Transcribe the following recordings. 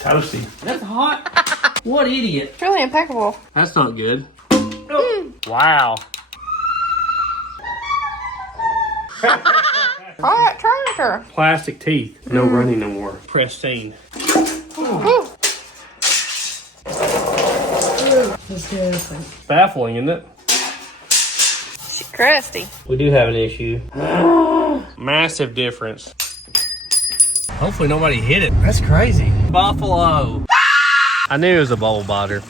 Toasty. That's hot. What idiot. It's really impeccable. That's not good. Wow. Alternator. Plastic teeth. No running no more. Pristine. Baffling, isn't it? She's crusty. We do have an issue. Massive difference. Hopefully nobody hit it. That's crazy. Buffalo. I knew it was a bubble biter.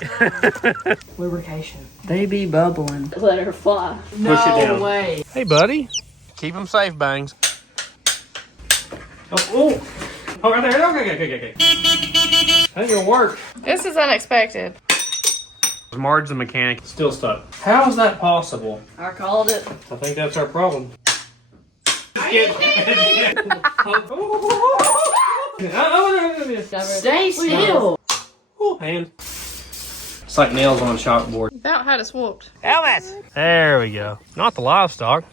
Lubrication. They be bubbling. Let her fly. Push it down. No way. Hey, buddy. Keep them safe, Bangs. Oh, right there. Okay. I think it'll work. This is unexpected. Marge the mechanic still stuck. How is that possible? I called it. I think that's our problem. Stay still. Hand. It's like nails on a chalkboard. About had us whooped. Elvis! There we go. Not the livestock.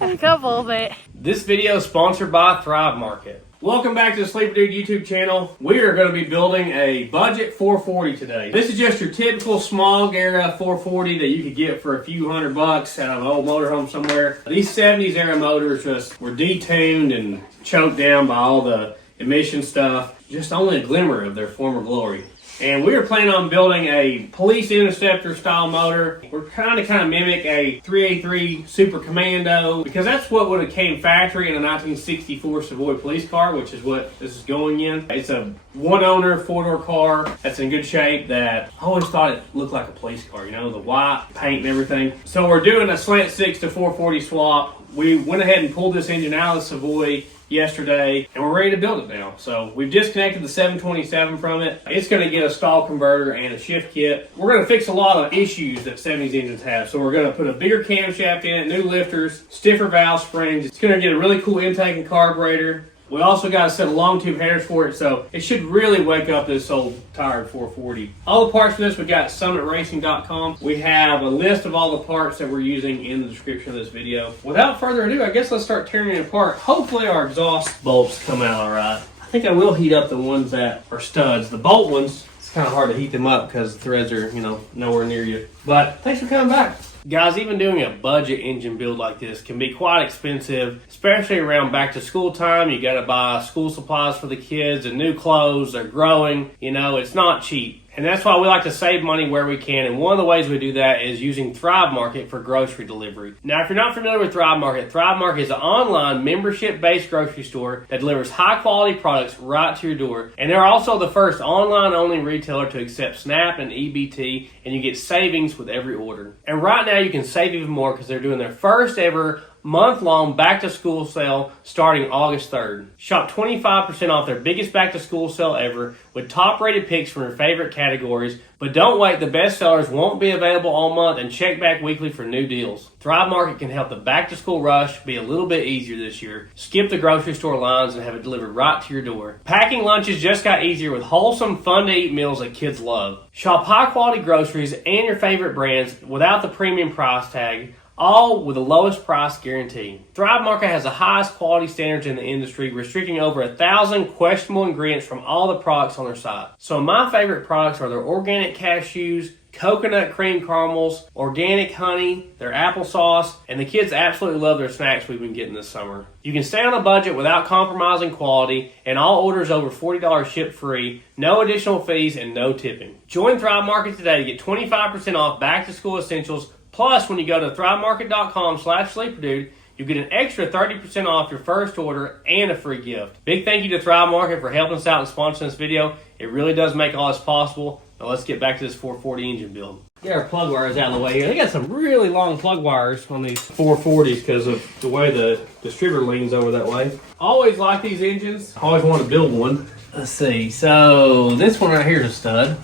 A couple, but This video is sponsored by Thrive Market. Welcome back to the Sleeper Dude YouTube channel. We are going to be building a budget 440 today. This is just your typical small era 440 that you could get for a few $100 at an old motorhome somewhere. These 70s era motors just were detuned and choked down by all the emission stuff. Just only a glimmer of their former glory. And we were planning on building a police interceptor style motor. We're trying to mimic a 383 Super Commando because that's what would have came factory in a 1964 Savoy police car, which is what this is going in. It's a one owner, 4-door car that's in good shape that I always thought it looked like a police car, you know, the white paint and everything. So we're doing a slant 6 to 440 swap. We went ahead and pulled this engine out of the Savoy yesterday and we're ready to build it now. So we've disconnected the 727 from it. It's going to get a stall converter and a shift kit. We're going to fix a lot of issues that 70s engines have. So we're going to put a bigger camshaft in it, new lifters, stiffer valve springs. It's going to get a really cool intake and carburetor. We also got a set of long tube headers for it, so it should really wake up this old tired 440. All the parts for this we got at summitracing.com. We have a list of all the parts that we're using in the description of this video. Without further ado, I guess let's start tearing it apart. Hopefully our exhaust bolts come out all right. I think I will heat up the ones that are studs. The bolt ones, it's kind of hard to heat them up because the threads are, you know, nowhere near you. But thanks for coming back. Guys, even doing a budget engine build like this can be quite expensive, especially around back to school time. You got to buy school supplies for the kids and new clothes. They're growing. You know, it's not cheap. And that's why we like to save money where we can. And one of the ways we do that is using Thrive Market for grocery delivery. Now, if you're not familiar with Thrive Market is an online membership-based grocery store that delivers high-quality products right to your door. And they're also the first online-only retailer to accept SNAP and EBT, and you get savings with every order. And right now, you can save even more because they're doing their first ever month-long back-to-school sale starting August 3rd. Shop 25% off their biggest back-to-school sale ever with top-rated picks from your favorite categories. But don't wait, the best sellers won't be available all month, and check back weekly for new deals. Thrive Market can help the back-to-school rush be a little bit easier this year. Skip the grocery store lines and have it delivered right to your door. Packing lunches just got easier with wholesome, fun-to-eat meals that kids love. Shop high-quality groceries and your favorite brands without the premium price tag, all with the lowest price guarantee. Thrive Market has the highest quality standards in the industry, restricting over 1,000 questionable ingredients from all the products on their site. So my favorite products are their organic cashews, coconut cream caramels, organic honey, their applesauce, and the kids absolutely love their snacks we've been getting this summer. You can stay on a budget without compromising quality, and all orders over $40 ship free, no additional fees, and no tipping. Join Thrive Market today to get 25% off back-to-school essentials. Plus, when you go to thrivemarket.com/sleeperdude, you get an extra 30% off your first order and a free gift. Big thank you to Thrive Market for helping us out and sponsoring this video. It really does make all this possible. Now let's get back to this 440 engine build. Get our plug wires out of the way here. They got some really long plug wires on these 440s because of the way the distributor leans over that way. Always like these engines. Always want to build one. Let's see. So this one right here is a stud.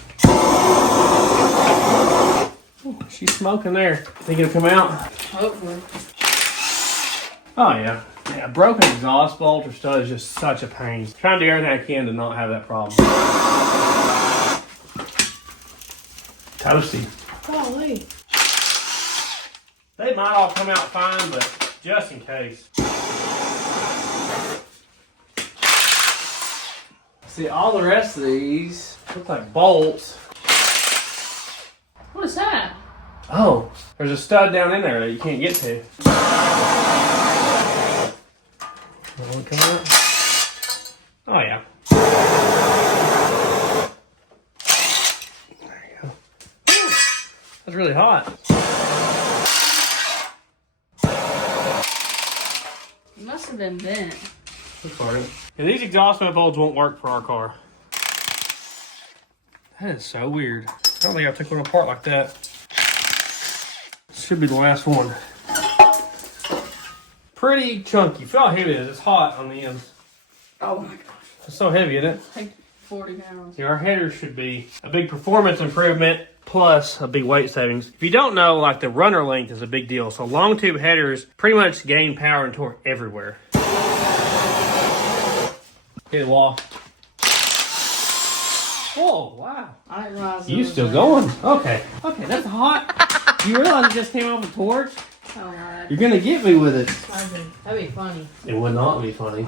She's smoking there. Think it'll come out? Hopefully. Oh yeah. Yeah, broken exhaust bolt or stud is just such a pain. Trying to do everything I can to not have that problem. Toasty. Golly. They might all come out fine, but just in case. See, all the rest of these look like bolts. What is that? Oh, there's a stud down in there that you can't get to. One come out. Oh yeah. There you go. That's really hot. It must have been bent. And these exhaust manifolds won't work for our car. That is so weird. I don't think I took one apart like that. This should be the last one. Pretty chunky. Feel how heavy it is. It's hot on the ends. Oh my gosh. It's so heavy, isn't it? Like 40 pounds. See, our header should be a big performance improvement plus a big weight savings. If you don't know, like the runner length is a big deal. So long tube headers pretty much gain power and torque everywhere. Hit the wall. Oh, wow. I didn't realize You still going? Okay. Okay, that's hot. You realize it just came off a torch? Oh my. You're gonna get me with it. That'd be funny. It would not be funny.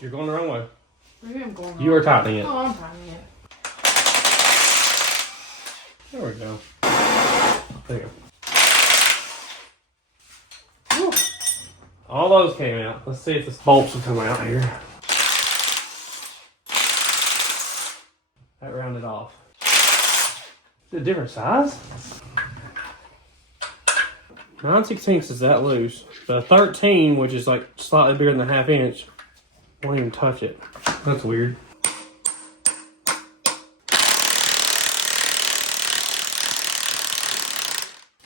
You're going the wrong way. Maybe I'm going You are tightening it. Oh, I'm tightening it. There we go. There you go. Whew. All those came out. Let's see if the bolts will come out here. That rounded off. Is it a different size? 9/16 is that loose. But a 13, which is like slightly bigger than a 1/2 inch, won't even touch it. That's weird.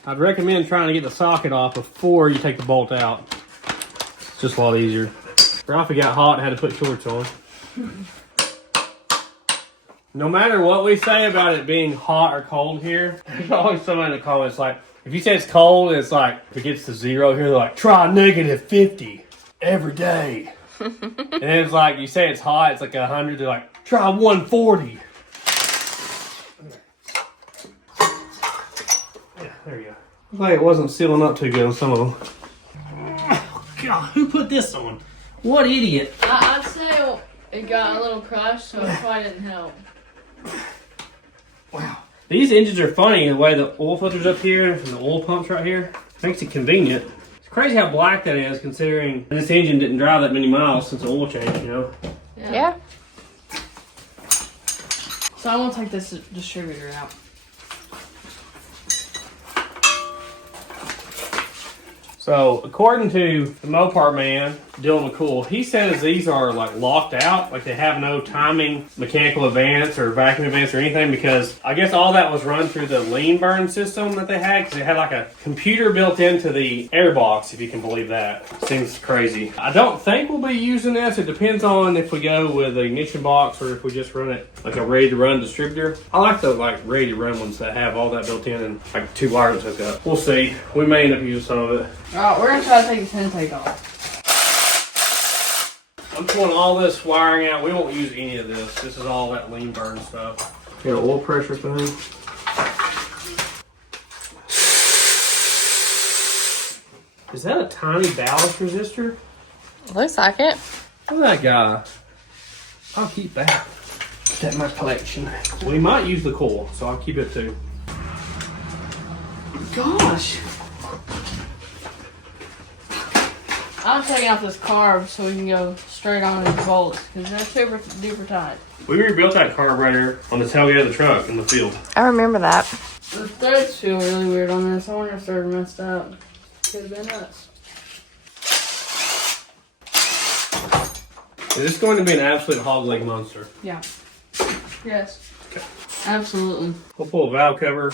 I'd recommend trying to get the socket off before you take the bolt out. It's just a lot easier. Ralphie got hot and had to put shorts on. No matter what we say about it being hot or cold here, there's always somebody in the comments like, if you say it's cold, it's like, if it gets to 0 here, they're like, try -50 every day. And then it's like, you say it's hot, it's like 100, they're like, try 140. Yeah, there you go. Looks like it wasn't sealing up too good on some of them. Oh, God, who put this on? What idiot? I'd say it got a little crushed, so it probably didn't help. Wow. These engines are funny, the way the oil filter's up here and the oil pump's right here. Makes it convenient. It's crazy how black that is, considering this engine didn't drive that many miles since the oil change, you know? Yeah. So I want to take this distributor out. So, according to the Mopar man, Dylan McCool, he says these are like locked out, like they have no timing, mechanical advance or vacuum advance or anything, because I guess all that was run through the lean burn system that they had, because it had like a computer built into the air box, if you can believe that. Seems crazy. I don't think we'll be using this. It depends on if we go with the ignition box or if we just run it like a ready to run distributor. I like the like ready to run ones that have all that built in and like 2 wires hooked up. We'll see. We may end up using some of it. Alright, we're going to try to take the intake off. I'm pulling all this wiring out. We won't use any of this. This is all that lean burn stuff. Got an oil pressure thing. Is that a tiny ballast resistor? Looks like it. Look at that guy. I'll keep that. Put that in my collection. We might use the coil, so I'll keep it too. Gosh. I'm taking out this carb so we can go straight on these bolts, because they're super duper tight. We rebuilt that carburetor on the tailgate of the truck in the field. I remember that. The threads feel really weird on this. I wonder if they're messed up. Could have been nuts. Is this going to be an absolute hog leg monster? Yeah. Yes. Okay. Absolutely. We'll pull a valve cover.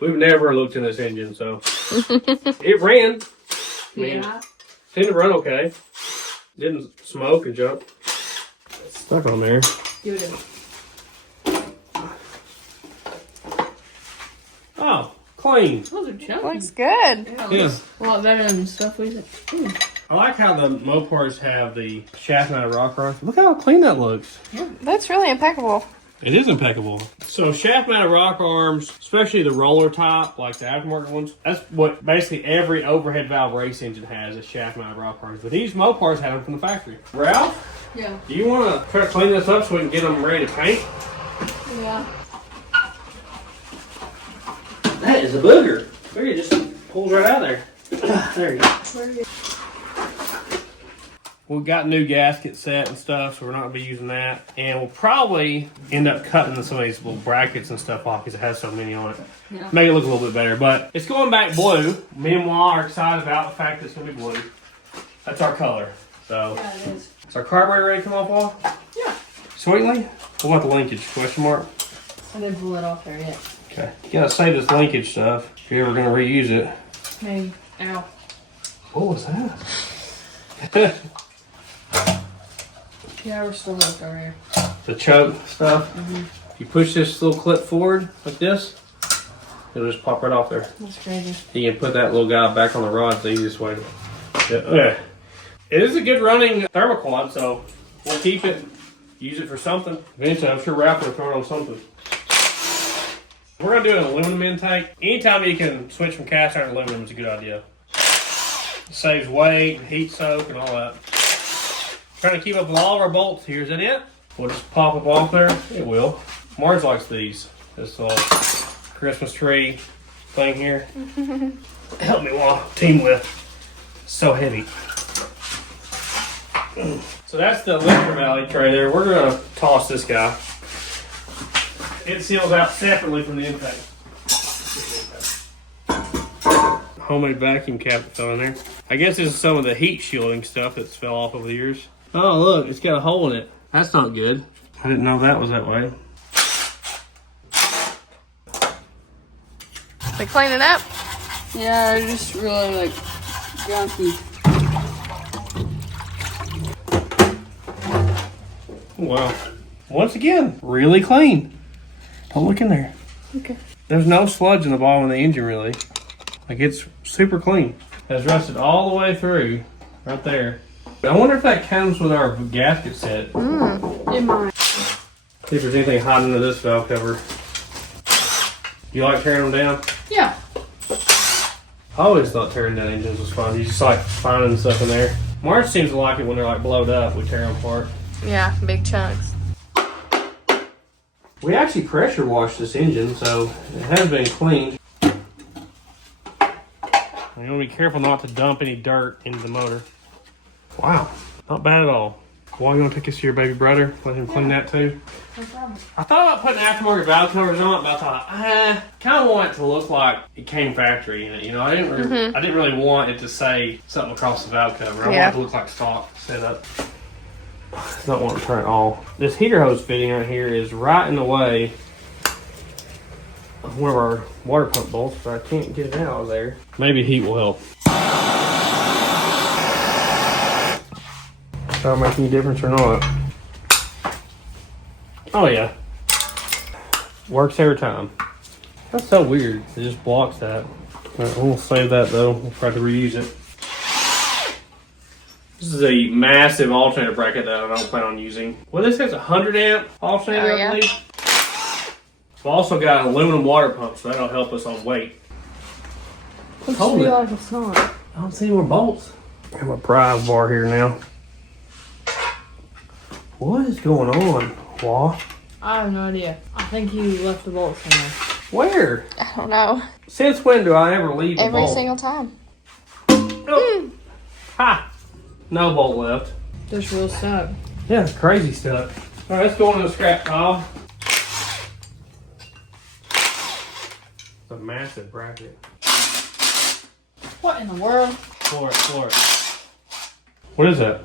We've never looked in this engine, so. It ran. I mean, Yeah. seemed to run okay. Didn't smoke and jump. It's stuck on there. Give it a... Oh, clean. Those are chunky. Looks good. Yeah. A lot better than stuff we... Ooh. I like how the Mopars have the shaft mounted rocker on. Look how clean that looks. That's really impeccable. It is impeccable. So shaft mounted rock arms, especially the roller top, like the aftermarket ones, that's what basically every overhead valve race engine has, is shaft mounted rock arms. But these Mopars have them from the factory. Ralph? Yeah. Do you want to try to clean this up so we can get them ready to paint? Yeah. That is a booger. Look, it just pulls right out of there. There you go. We've got new gasket set and stuff, so we're not going to be using that. And we'll probably end up cutting some of these little brackets and stuff off because it has so many on it. Yeah. Make it look a little bit better. But it's going back blue. Me and Wah are excited about the fact that it's going to be blue. That's our color. So, Yeah, it is. Is our carburetor ready to come off, Wah? Yeah. Sweetly? What about the linkage? Question mark? I didn't pull it off there yet. Okay. You got to save this linkage stuff if you're ever going to reuse it. Maybe. Ow. What was that? Yeah, we're still hooked over here. The choke stuff. If you push this little clip forward like this, it'll just pop right off there. That's crazy. You can put that little guy back on the rod the easiest way. Yeah. It is a good running thermoquad, so we'll keep it, use it for something. Eventually, I'm sure Ralph will throw it on something. We're going to do an aluminum intake. Anytime you can switch from cast iron to aluminum is a good idea. It saves weight, heat soak, and all that. Trying to keep up with all of our bolts here. Is that it? We'll just pop up off there. It will. Marge likes these. This little Christmas tree thing here. Help me walk. Team lift. So heavy. So that's the lifter valley tray there. We're going to toss this guy. It seals out separately from the intake. Homemade vacuum cap that fell in there. I guess this is some of the heat shielding stuff that's fell off over the years. Oh, look, it's got a hole in it. That's not good. I didn't know that was that way. We cleaning up? Yeah, I just really like junky. Wow. Once again, really clean. Don't look in there. Okay. There's no sludge in the bottom of the engine, really. Like, it's super clean. It's rusted all the way through, right there. I wonder if that comes with our gasket set. It might. See if there's anything hot under this valve cover. You like tearing them down? Yeah. I always thought tearing down engines was fun. You just like finding stuff in there. Marge seems to like it when they're like blowed up. We tear them apart. Yeah, big chunks. We actually pressure washed this engine, so it has been cleaned. You want to be careful not to dump any dirt into the motor. Wow, not bad at all. Why you want to take this to your baby brother? Let him clean that too? No problem. I thought about putting aftermarket valve covers on it, but I thought, kind of want it to look like it came factory in it. You know, I didn't really want it to say something across the valve cover. I want it to look like stock setup. It's not wanting to turn it all. This heater hose fitting right here is right in the way of one of our water pump bolts, but I can't get it out of there. Maybe heat will help. That'll make any difference or not. Oh yeah. Works every time. That's so weird. It just blocks that. Alright, we'll save that though. We'll try to reuse it. This is a massive alternator bracket that I don't plan on using. Well, this has a 100 amp alternator, I believe. I've also got an aluminum water pump, so that'll help us on weight. Looks to me like it's not. I don't see any more bolts. I have a prize bar here now. What is going on, Wah? I have no idea. I think you left the bolts in there. Where? I don't know. Since when do I ever leave a bolt? Every single time. Oh. Ha! No bolt left. Just real stuck. Yeah, crazy stuff. All right, let's go on to the scrap pile. It's a massive bracket. What in the world? Floor it. What is that?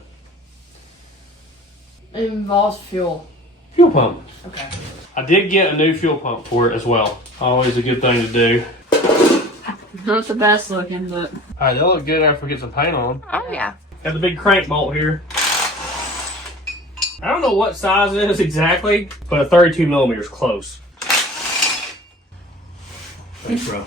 It involves fuel. Fuel pump. Okay. I did get a new fuel pump for it as well. Always a good thing to do. Not the best looking, but... Alright, they'll look good after we get some paint on them. Oh, yeah. Got the big crank bolt here. I don't know what size it is exactly, but a 32 millimeter is close. Thanks, bro.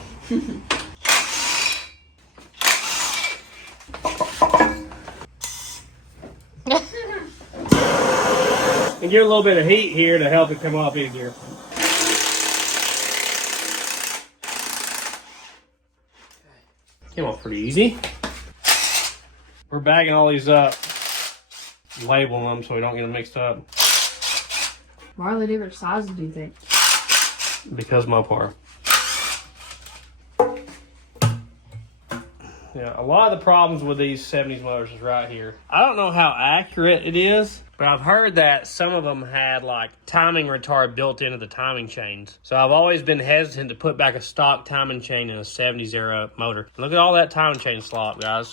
And give it a little bit of heat here to help it come off easier. Came off pretty easy. We're bagging all these up, labeling them so we don't get them mixed up. Why are they different sizes, do you think? Because Mopar. Yeah, a lot of the problems with these 70s motors is right here. I don't know how accurate it is, but I've heard that some of them had like timing retard built into the timing chains. So I've always been hesitant to put back a stock timing chain in a 70s era motor. Look at all that timing chain slop, guys.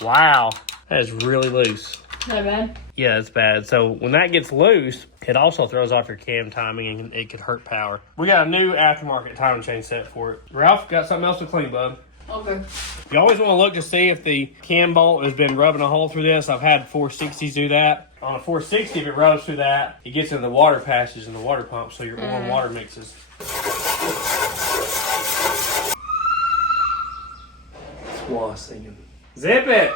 Wow, that is really loose. That bad? Yeah, it's bad. So when that gets loose, it also throws off your cam timing and it could hurt power. We got a new aftermarket timing chain set for it. Ralph, got something else to clean, bud? Okay. You always want to look to see if the cam bolt has been rubbing a hole through this. I've had 460s do that. On a 460, if it rubs through that, it gets into the water passages in the water pump, so your oil and water mixes. That's what I was thinking. Zip it!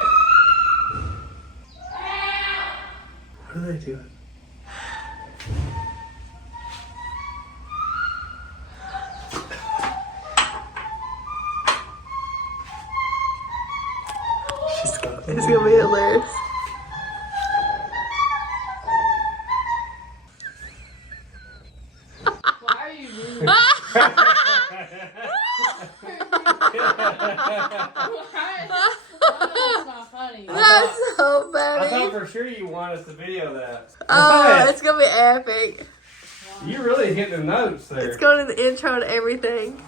What are they doing? It's gonna be hilarious. Why are you doing that? That's not funny. That's so I thought funny. for sure you wanted us to video that. Oh, it's gonna be epic. You really hit the notes there. It's going in the intro and everything.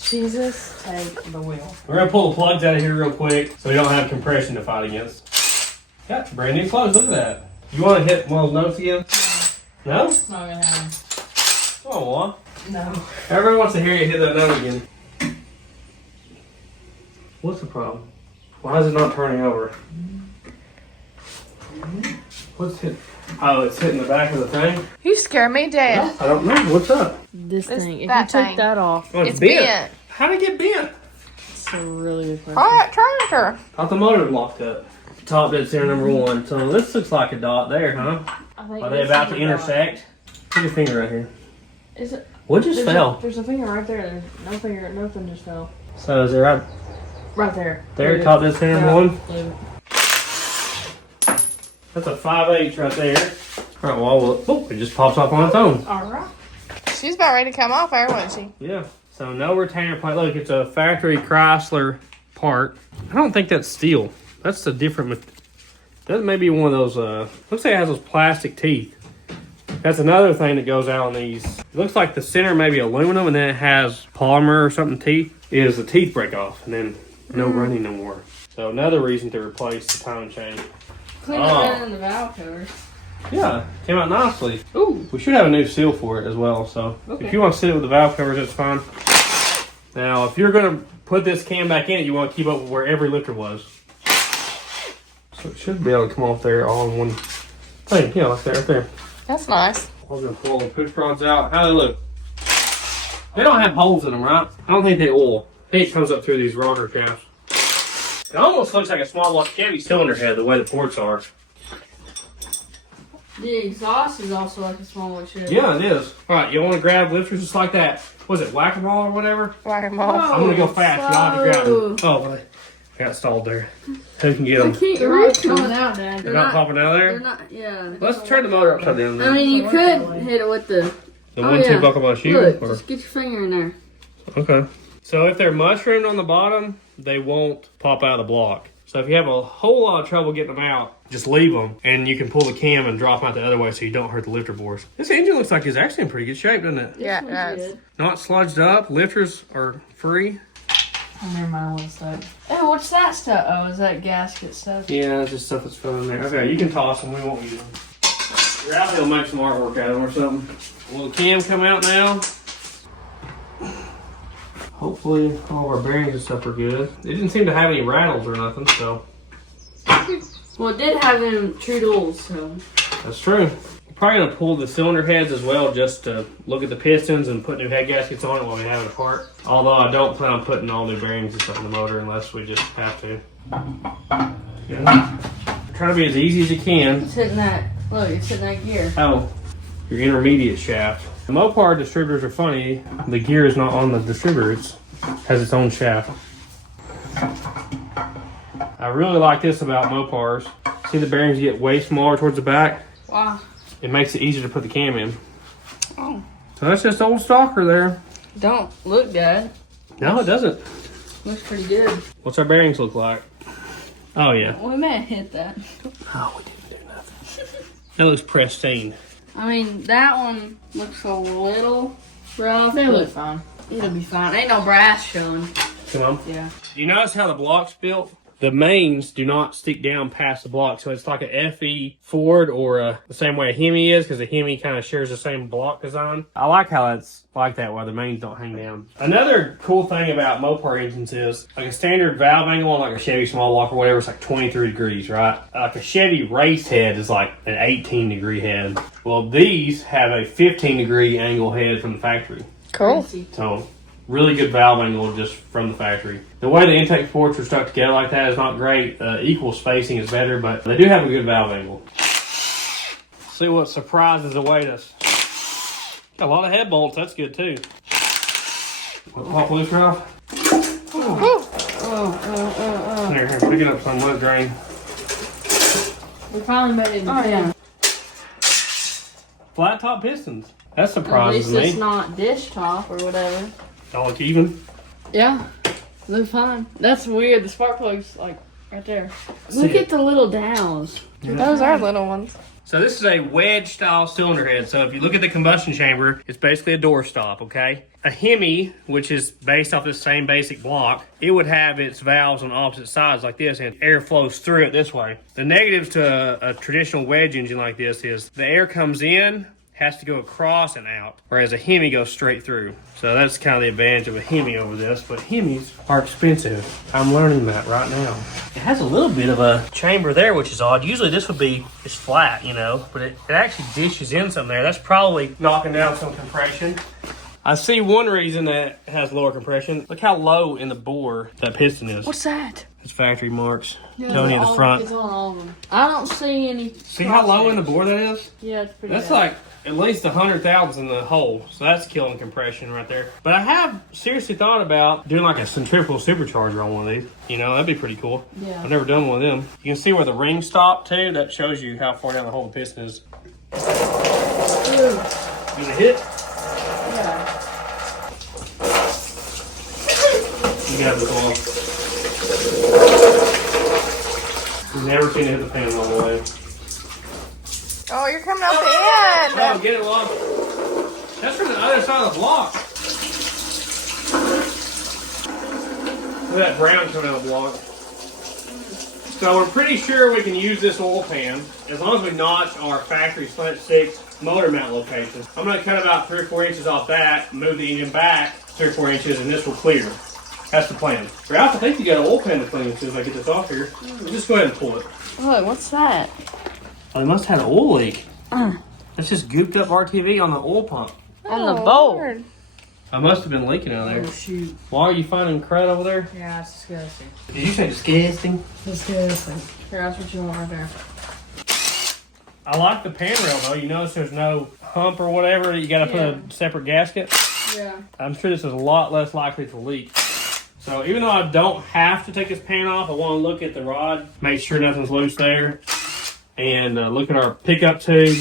Jesus, take the wheel. We're gonna pull the plugs out of here real quick so we don't have compression to fight against. Got brand new plugs, look at that. You wanna hit one of those notes again? No? It's not gonna happen. Oh, well. No. Everyone wants to hear you hit that note again. What's the problem? Why is it not turning over? What's hit? Oh, it's hitting the back of the thing? You scare me, Dad. I don't know. What's up? This This- thing. If that you take thing. that off, Oh, It's bent. How'd it get bent? it's a really good question. Alright, turn her. Thought the motor was locked up. Top dead center number one. So this looks like a dot there, huh? I think Are they this about is to a dot. intersect? Put your finger right here. Is it? What just fell? There's a finger right there. No finger. Nothing just fell. So is it right Right there. there? Leave Top it. dead center Yeah, number one? leave it. That's a 5/8 right there. All right, well, oh, it just pops off on its own. Alright. She's about ready to come off there, wasn't she? Yeah. So no retainer plate. Look, it's a factory Chrysler part. I don't think that's steel. That's a different. That may be one of those. Looks like it has those plastic teeth. That's another thing that goes out on these. It looks like the center may be aluminum, and then it has polymer or something teeth. Is the teeth break off, and then no running no more. So another reason to replace the timing chain. Clean Oh. it in the valve cover. Yeah, came out nicely. Ooh. We should have a new seal for it as well. So Okay. if you want to sit it with the valve covers, that's fine. Now, if you're going to put this cam back in it, you want to keep up with where every lifter was. So it should be able to come off there all in one thing. Yeah, like that right there. That's nice. I'm going to pull the push rods out. How do they look? They don't have holes in them, right? I don't think they oil. I think it comes up through these rocker shafts. It almost looks like a small block Chevy cylinder head, the way the ports are. The exhaust is also like a small one too. Yeah, it is. All right, you want to grab lifters just like that? Was it whack-a-mole or whatever? Whack 'em off. I'm going to go fast. You'll have to grab them. Oh, boy. Got stalled there. Who can get them? They're not coming out, Dad. They're not popping out of They're there? not, yeah. Let's turn the motor upside down I then. mean, you could hit it with the. The oh, 1-2 yeah. buckle my shoe? Look, Or? just get your finger in there. Okay. So if they're mushroomed on the bottom, they won't pop out of the block. So if you have a whole lot of trouble getting them out, just leave them, and you can pull the cam and drop them out the other way so you don't hurt the lifter bores. This engine looks like it's actually in pretty good shape, doesn't it? Yeah, This it one's does. good. Not sludged up. Lifters are free. Oh, never mind what's that. Oh, what's that stuff? Oh, is that gasket stuff? Yeah, it's just stuff that's fell in there. Okay, you can toss them. We won't use them. Ralphie will make some artwork out of them or something. Will the cam come out now? Hopefully all of our bearings and stuff are good. It didn't seem to have any rattles or nothing, so Well, it did have them true tools, so. that's true. We're probably going to pull the cylinder heads as well just to look at the pistons and put new head gaskets on it while we have it apart. Although I don't plan on putting all new bearings and stuff in the motor unless we just have to. Yeah. Try to be as easy as you can. It's hitting that Look, it's in that gear. Oh, your intermediate shaft. The Mopar distributors are funny. The gear is not on the distributor. It has its own shaft. I really like this about Mopars. See the bearings get way smaller towards the back? Wow. It makes it easier to put the cam in. Oh. So that's just old stalker there. Don't look good. No, it doesn't. Looks pretty good. What's our bearings look like? Oh, yeah. We may have hit that. Oh, we didn't do nothing. That looks pristine. I mean, that one looks a little rough. They look fine. It'll be fine. Ain't no brass showing. Come on. Yeah. You notice how the block's built? The mains do not stick down past the block, so it's like a FE Ford or the same way a Hemi is, because the Hemi kind of shares the same block design. I like how it's like that, where the mains don't hang down. Another cool thing about Mopar engines is, like a standard valve angle on like a Chevy small block or whatever, it's like 23 degrees, right? Like a Chevy race head is like an 18 degree head. Well, these have a 15 degree angle head from the factory. Cool. So, really good valve angle just from the factory. The way the intake ports are stuck together like that is not great. Equal spacing is better, but they do have a good valve angle. See what surprises await us. Got a lot of head bolts, that's good too. Pop loose, Ralph. Here, pick it up some, let it drain. We finally made it. Oh, yeah. Flat top pistons. That At surprises least me. it's not dish top or whatever. Don't look even. Yeah. They're fine. That's weird. The spark plug's like right there. See Look it. at the little dowels. Those are little ones. So this is a wedge style cylinder head. So if you look at the combustion chamber, it's basically a door stop, okay? A Hemi, which is based off this same basic block, it would have its valves on opposite sides like this, and air flows through it this way. The negatives to a traditional wedge engine like this is the air comes in, has to go across and out, whereas a Hemi goes straight through. So that's kind of the advantage of a Hemi over this, but Hemis are expensive. I'm learning that right now. It has a little bit of a chamber there, which is odd. Usually this would be just flat, you know, but it actually dishes in some there. That's probably knocking down some compression. I see one reason that it has lower compression. Look how low in the bore that piston is. What's that? It's factory marks. Telling you the front. It's on all of them. I don't see any. See how low in the bore that is? Yeah, it's pretty That's bad. like at least 100,000 in the hole, so that's killing compression right there. But I have seriously thought about doing like a centrifugal supercharger on one of these. You know, that'd be pretty cool. Yeah. I've never done one of them. You can see where the rings stop too. That shows you how far down the hole the piston is. Ooh. Gonna hit? Yeah. You got this off. You've never seen it hit the pan all the way. Oh, you're coming out the end. Oh, get it off. That's from the other side of the block. Look at that brown coming out of the block. So we're pretty sure we can use this oil pan as long as we notch our factory slant 6 motor mount location. I'm going to cut about 3 or 4 inches off that, move the engine back 3 or 4 inches, and this will clear. That's the plan. Ralph, I think you got an oil pan to clean as soon as I get this off here. We'll just go ahead and pull it. Look, what's that? Oh, they must have had an oil leak. That's just gooped up RTV on the oil pump. On the bolt. Lord. I must have been leaking out of there. Oh, shoot. Why are you finding crud over there? Yeah, it's disgusting. Did you say disgusting? Disgusting. Here, that's what you want right there. I like the pan rail though. You notice there's no hump or whatever. You got to put a separate gasket. Yeah. I'm sure this is a lot less likely to leak. So even though I don't have to take this pan off, I want to look at the rod, make sure nothing's loose there, and look at our pickup tube,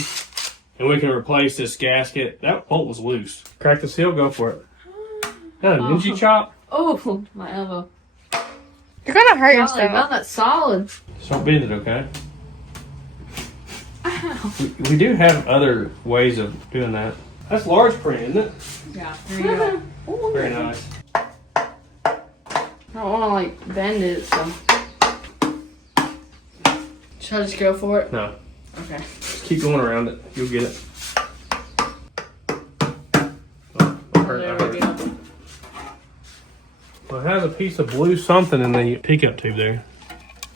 and we can replace this gasket. That bolt was loose. Crack the seal, go for it. Got a ninja chop. Oh, my elbow. You're gonna hurt Golly, yourself. about that solid. Start bending it, okay? We do have other ways of doing that. That's large print, isn't it? Yeah. There you go. Very nice. I don't want to like bend it, so. Should I just go for it? No, Okay. just keep going around it. You'll get it. Oh, I hurt, I There hurt. we go. Well, it has a piece of blue something in the pickup tube there.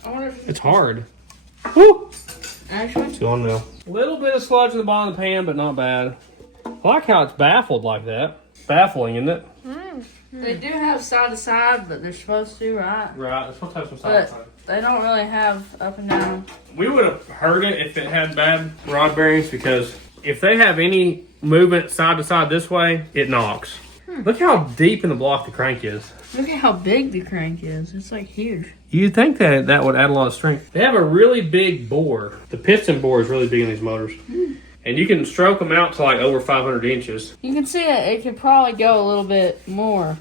I wonder if It's hard. Woo! actually. It's gone now. A little bit of sludge in the bottom of the pan, but not bad. I like how it's baffled like that. Baffling, isn't it? They do have side to side, but they're supposed to, right? Right, it's supposed to have some But side. They don't really have up and down. We would have heard it if it had bad rod bearings, because if they have any movement side to side this way, it knocks. Look how deep in the block the crank is. Look at how big the crank is. It's like huge. You'd think that that would add a lot of strength. They have a really big bore. The piston bore is really big in these motors. And you can stroke them out to like over 500 inches. You can see it could probably go a little bit more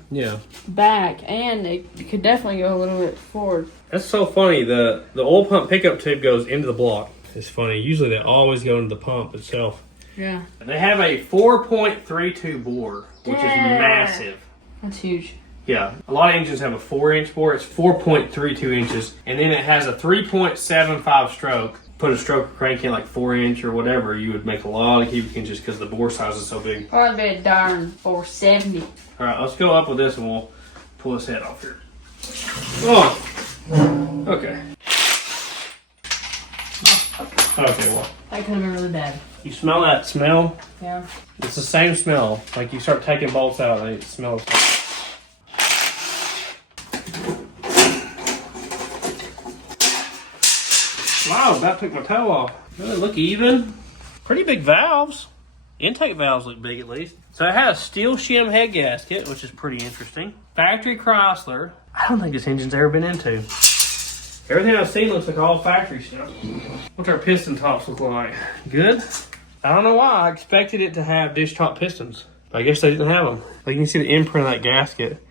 back, and it could definitely go a little bit forward. That's so funny. The oil pump pickup tube goes into the block. It's funny. Usually they always go into the pump itself. Yeah. They have a 4.32 bore, which is massive. That's huge. Yeah. A lot of engines have a 4-inch bore. It's 4.32 inches. And then it has a 3.75 stroke. Put a stroke crank in like 4-inch or whatever, you would make a lot of cubic inches because the bore size is so big. Probably be a darn 470. All right, let's go up with this and we'll pull this head off here. Oh, okay. Okay, well. That could have been really bad. You smell that smell? Yeah. It's the same smell. Like you start taking bolts out and it smells. Wow, about took my toe off. Really look even. Pretty big valves. Intake valves look big at least. So it has a steel shim head gasket, which is pretty interesting. Factory Chrysler. I don't think this engine's ever been into. Everything I've seen looks like all factory stuff. What's our piston tops look like? Good? I don't know why. I expected it to have dish top pistons. But I guess they didn't have them. Like you can see the imprint of that gasket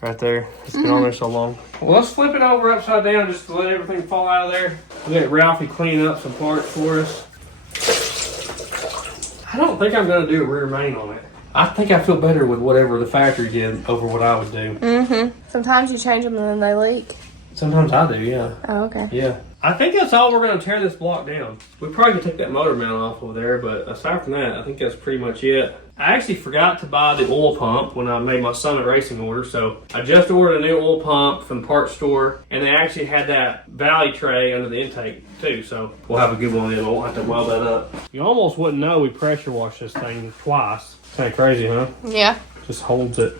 right there. It's been on there so long. Well, let's flip it over upside down just to let everything fall out of there. We'll get Ralphie cleaning up some parts for us. I don't think I'm going to do a rear main on it. I think I feel better with whatever the factory did over what I would do. Sometimes you change them and then they leak. Sometimes I do, yeah. Oh, okay. Yeah. I think that's all we're going to tear this block down. We probably could take that motor mount off over there, but aside from that, I think that's pretty much it. I actually forgot to buy the oil pump when I made my Summit racing order, so I just ordered a new oil pump from the parts store, and they actually had that valley tray under the intake too, so we'll have a good one then. I won't have to weld that up. You almost wouldn't know we pressure washed this thing twice. Kind of crazy, huh? Yeah. Just holds it.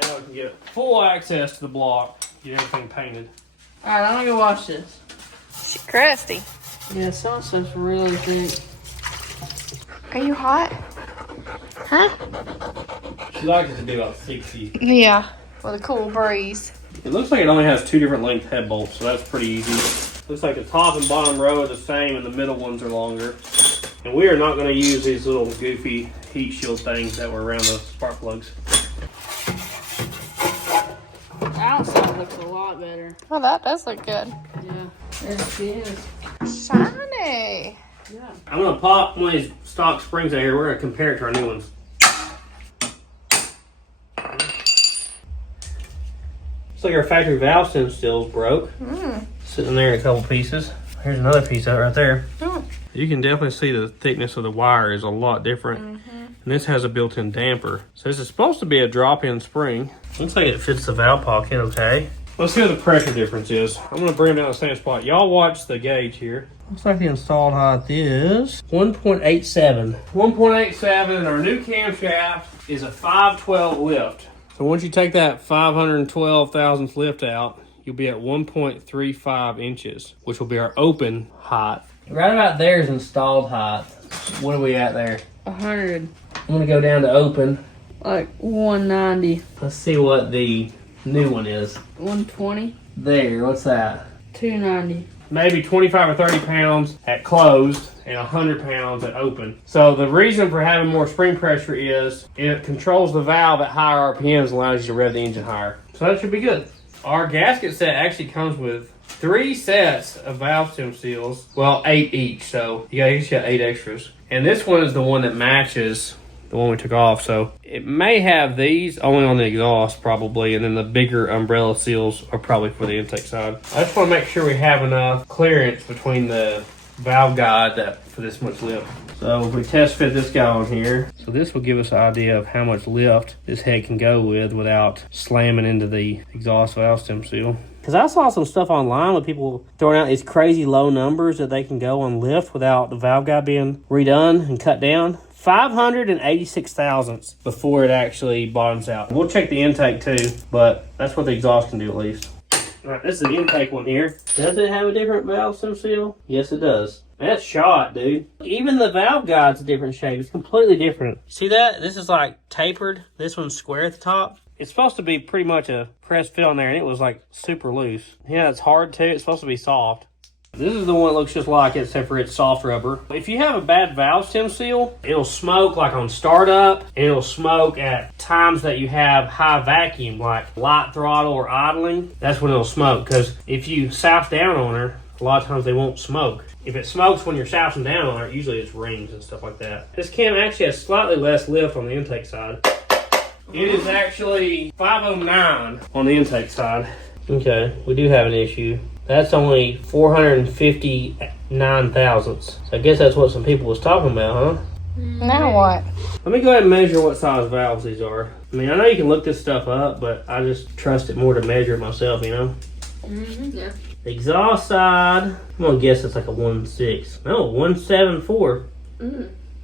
Now we can get full access to the block, get everything painted. Alright, I'm gonna go wash this. She's crusty. Yeah, some stuff's really thick. Are you hot? Huh? She likes it to be about 60. Yeah. With a cool breeze. It looks like it only has 2 different length head bolts, so that's pretty easy. Looks like the top and bottom row are the same and the middle ones are longer. And we are not going to use these little goofy heat shield things that were around the spark plugs. The outside looks a lot better. Oh, that does look good. Yeah, it is. Shiny. Yeah. I'm going to pop one of these stock springs out here. We're going to compare it to our new ones. Looks like our factory valve stem seals broke. Sitting there in a couple pieces. Here's another piece out right there. You can definitely see the thickness of the wire is a lot different. And this has a built-in damper. So this is supposed to be a drop-in spring. Looks like it fits the valve pocket okay. Let's see what the pressure difference is. I'm going to bring them down to the same spot. Y'all watch the gauge here. Looks like the installed height is 1.87. 1.87, and our new camshaft is a 512 lift. So once you take that 512 thousandth lift out, you'll be at 1.35 inches, which will be our open height. Right about there is installed height. What are we at there? 100. I'm going to go down to open. Like 190. Let's see what the new one is. 120. There, what's that? 290. Maybe 25 or 30 pounds at closed and 100 pounds at open. So the reason for having more spring pressure is it controls the valve at higher RPMs and allows you to rev the engine higher. So that should be good. Our gasket set actually comes with 3 sets of valve stem seals. Well, 8 each, so you got 8 extras. And this one is the one that matches the one we took off, so it may have these only on the exhaust probably, and then the bigger umbrella seals are probably for the intake side. I just want to make sure we have enough clearance between the valve guide for this much lift. So if we test fit this guy on here, so this will give us an idea of how much lift this head can go with without slamming into the exhaust valve stem seal. Because I saw some stuff online with people throwing out these crazy low numbers that they can go on lift without the valve guide being redone and cut down. 586 thousandths before it actually bottoms out. We'll check the intake too, but that's what the exhaust can do at least. Alright, this is the intake one here. Does it have a different valve stem seal? Yes, it does. That's shot, dude. Even the valve guide's a different shape. It's completely different. See that? This is like tapered. This one's square at the top. It's supposed to be pretty much a pressed fit on there, and it was like super loose. Yeah, it's hard too. It's supposed to be soft. This is the one that looks just like it, except for it's soft rubber. If you have a bad valve stem seal, it'll smoke like on startup, and it'll smoke at times that you have high vacuum, like light throttle or idling. That's when it'll smoke, because if you souse down on her, a lot of times they won't smoke. If it smokes when you're sousing down on her, usually it's rings and stuff like that. This cam actually has slightly less lift on the intake side. It is actually 509 on the intake side. Okay, we do have an issue. That's only 459 thousandths. So I guess that's what some people was talking about, huh? Now what? Let me go ahead and measure what size valves these are. I mean, I know you can look this stuff up, but I just trust it more to measure it myself, you know? Yeah. Exhaust side, I'm gonna guess it's like a 1.6. No, 1.74.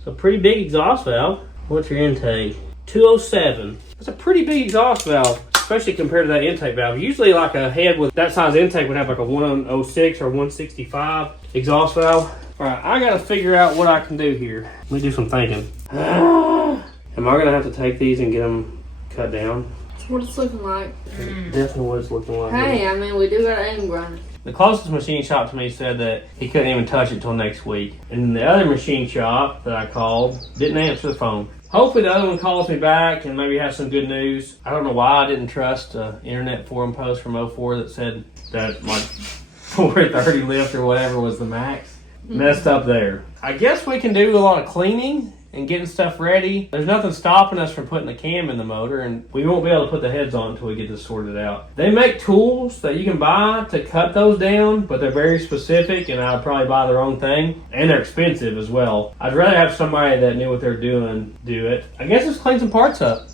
So pretty big exhaust valve. What's your intake? 207. That's a pretty big exhaust valve, especially compared to that intake valve. Usually like a head with that size intake would have like a 106 or 165 exhaust valve. All right, I gotta figure out what I can do here. Let me do some thinking. Am I gonna have to take these and get them cut down? That's what it's looking like. Definitely what it's looking like. Hey, I mean, we do got an aim grinder. The closest machine shop to me said that he couldn't even touch it till next week. And the other machine shop that I called didn't answer the phone. Hopefully the other one calls me back and maybe has some good news. I don't know why I didn't trust internet forum post from 04 that said that like 430 lift or whatever was the max. Messed up there. I guess we can do a lot of cleaning and getting stuff ready. There's nothing stopping us from putting the cam in the motor, and we won't be able to put the heads on until we get this sorted out. They make tools that you can buy to cut those down, but they're very specific, and I'd probably buy the wrong thing, and they're expensive as well. I'd rather have somebody that knew what they're doing do it. I guess let's clean some parts up.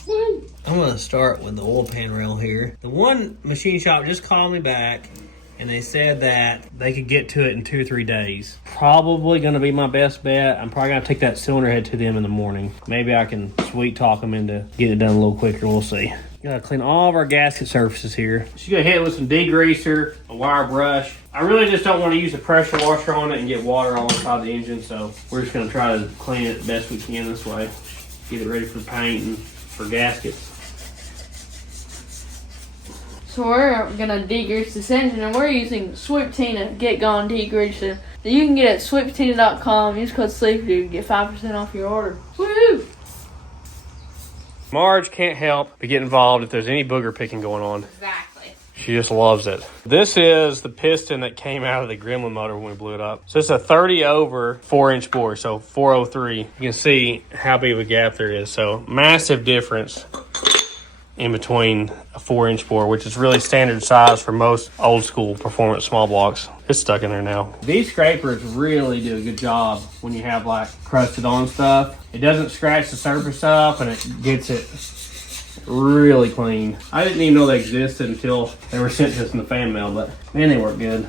I'm gonna start with the oil pan rail here. The one machine shop just called me back, and they said that they could get to it in 2 or 3 days. Probably gonna be my best bet. I'm probably gonna take that cylinder head to them in the morning. Maybe I can sweet talk them into getting it done a little quicker, we'll see. Gotta clean all of our gasket surfaces here. Just gonna hit it with some degreaser, a wire brush. I really just don't wanna use a pressure washer on it and get water all inside the engine, so we're just gonna try to clean it the best we can this way. Get it ready for paint and for gaskets. So we're gonna degrease this engine, and we're using Sweetpatina Get Gone Degreaser that you can get at sweetpatina.com. Use code SLEEPDUDE and get 5% off your order. Woohoo! Marge can't help but get involved if there's any booger picking going on. Exactly. She just loves it. This is the piston that came out of the Gremlin motor when we blew it up. So it's a 30 over 4-inch bore, so 403. You can see how big of a gap there is. So massive difference in between a 4-inch bore, which is really standard size for most old school performance small blocks. It's stuck in there now. These scrapers really do a good job when you have like crusted on stuff. It doesn't scratch the surface up, and it gets it really clean. I didn't even know they existed until they were sent to us in the fan mail, but man, they work good.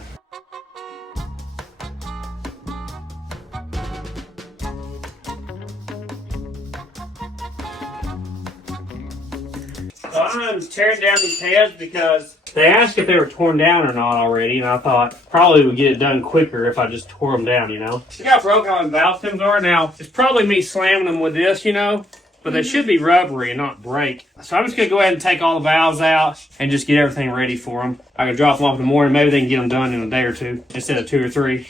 So I'm tearing down these heads because they asked if they were torn down or not already, and I thought probably would get it done quicker if I just tore them down, you know? Look how broke all the valve stems are. Now, it's probably me slamming them with this, you know? But they should be rubbery and not break. So I'm just going to go ahead and take all the valves out and just get everything ready for them. I can drop them off in the morning. Maybe they can get them done in a day or two instead of 2 or 3.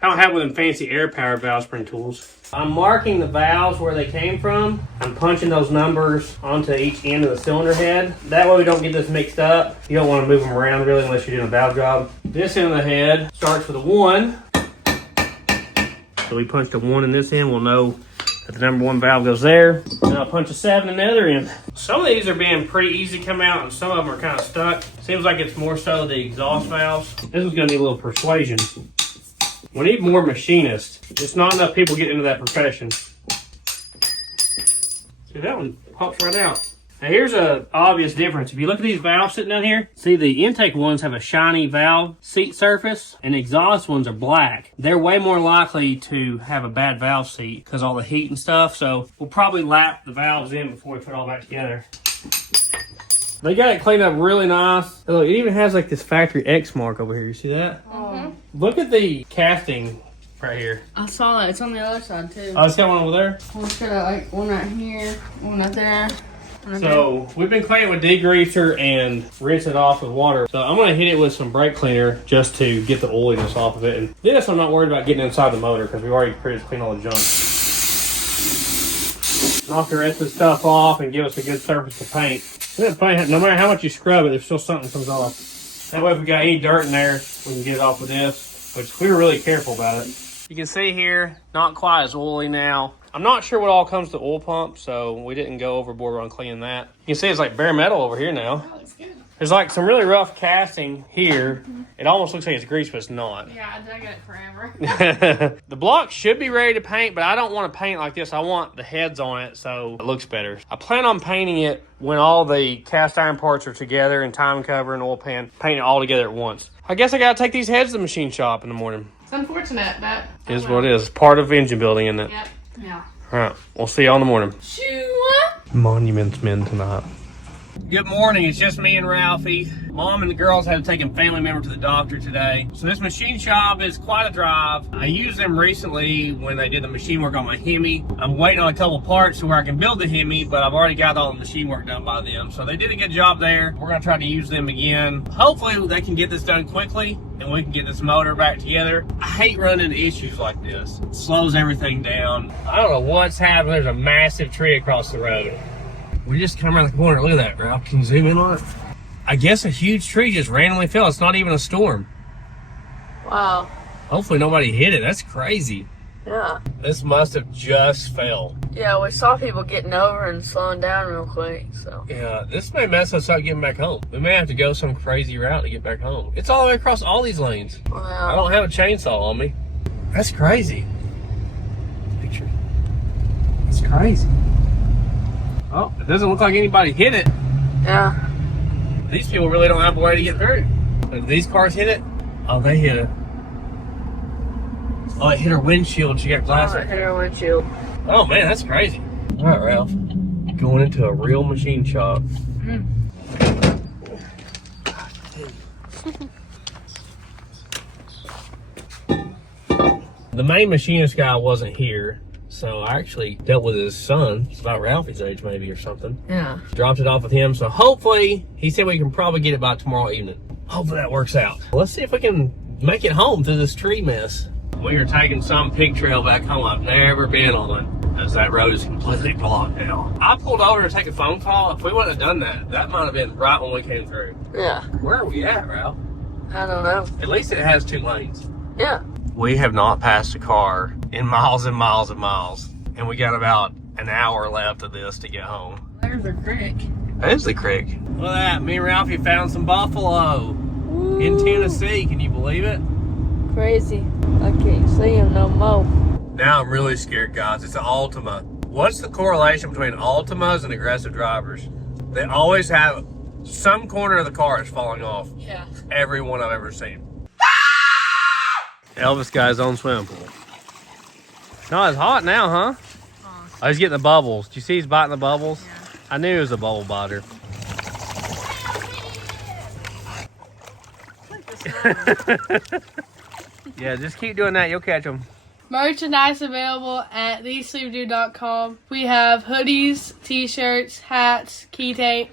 I don't have one of them fancy air-powered valve spring tools. I'm marking the valves where they came from. I'm punching those numbers onto each end of the cylinder head. That way we don't get this mixed up. You don't want to move them around really unless you're doing a valve job. This end of the head starts with a 1. So we punched a 1 in this end. We'll know that the number 1 valve goes there. Then I'll punch a 7 in the other end. Some of these are being pretty easy to come out, and some of them are kind of stuck. Seems like it's more so the exhaust valves. This is going to need a little persuasion. We need more machinists. It's not enough people getting into that profession. See, that one pops right out. Now here's an obvious difference. If you look at these valves sitting down here, see the intake ones have a shiny valve seat surface and the exhaust ones are black. They're way more likely to have a bad valve seat because all the heat and stuff. So we'll probably lap the valves in before we put it all back together. They got it cleaned up really nice. Look, it even has like this factory X mark over here. You see that? Look at the casting right here. I saw that. It's on the other side too. Oh, it's got one over there? Well, it's got like one right here, one right there. So we've been cleaning with degreaser and rinse it off with water. So I'm gonna hit it with some brake cleaner just to get the oiliness off of it. And this I'm not worried about getting inside the motor because we've already pretty much cleaned all the junk. Knock the rest of the stuff off and give us a good surface to paint. Isn't it funny, no matter how much you scrub it, there's still something comes off. That way if we got any dirt in there, we can get it off with this, which we were really careful about it. You can see here, not quite as oily now. I'm not sure what all comes to the oil pump, so we didn't go overboard on cleaning that. You can see it's like bare metal over here now. Oh, that's good. There's like some really rough casting here. It almost looks like it's grease, but it's not. Yeah, I dug it forever. The block should be ready to paint, but I don't want to paint like this. I want the heads on it so it looks better. I plan on painting it when all the cast iron parts are together and time cover and oil pan, paint it all together at once. I guess I gotta take these heads to the machine shop in the morning. It's unfortunate, but It is what it is. It's part of engine building, isn't it? Yep. Yeah. All right, we'll see y'all in the morning. Shoo. Monuments men tonight. Good morning, it's just me and Ralphie. Mom and the girls had to take a family member to the doctor today. So this machine shop is quite a drive. I used them recently when they did the machine work on my Hemi. I'm waiting on a couple parts to where I can build the Hemi, but I've already got all the machine work done by them. So they did a good job there. We're gonna try to use them again. Hopefully they can get this done quickly and we can get this motor back together. I hate running into issues like this. It slows everything down. I don't know what's happening. There's a massive tree across the road. We just come around the corner. Look at that, Ralph. Can you zoom in on it? I guess a huge tree just randomly fell. It's not even a storm. Wow. Hopefully nobody hit it. That's crazy. Yeah. This must have just fell. Yeah, we saw people getting over and slowing down real quick, so. Yeah, this may mess us up getting back home. We may have to go some crazy route to get back home. It's all the way across all these lanes. Wow. I don't have a chainsaw on me. That's crazy. Picture. It's crazy. Oh, it doesn't look like anybody hit it. Yeah. These people really don't have a way to get through. Did these cars hit it? Oh, they hit it. Oh, it hit her windshield. She got glass. Oh, it hit her windshield. Oh, man, that's crazy. All right, Ralph. Going into a real machine shop. The main machinist guy wasn't here, so I actually dealt with his son. It's about Ralphie's age maybe or something. Yeah. Dropped it off with him, so hopefully, he said we can probably get it by tomorrow evening. Hopefully that works out. Let's see if we can make it home through this tree mess. We are taking some pig trail back home I've never been on, as that road is completely blocked now. I pulled over to take a phone call. If we wouldn't have done that, that might have been right when we came through. Yeah. Where are we at, Ralph? I don't know. At least it has 2 lanes. Yeah. We have not passed a car in miles and miles and miles. And we got about an hour left of this to get home. There's the creek. That is the creek. Look at that. Me and Ralphie found some buffalo in Tennessee. Can you believe it? Crazy. I can't see him no more. Now I'm really scared, guys. It's an Altima. What's the correlation between Altimas and aggressive drivers? They always have some corner of the car is falling off. Yeah. Every one I've ever seen. Elvis guy's own swimming pool. No, it's hot now, huh? Oh, he's getting the bubbles. Do you see he's biting the bubbles? Yeah. I knew he was a bubble biter. Yeah, just keep doing that. You'll catch them. Merchandise available at thesleepdude.com. We have hoodies, t-shirts, hats, key tape,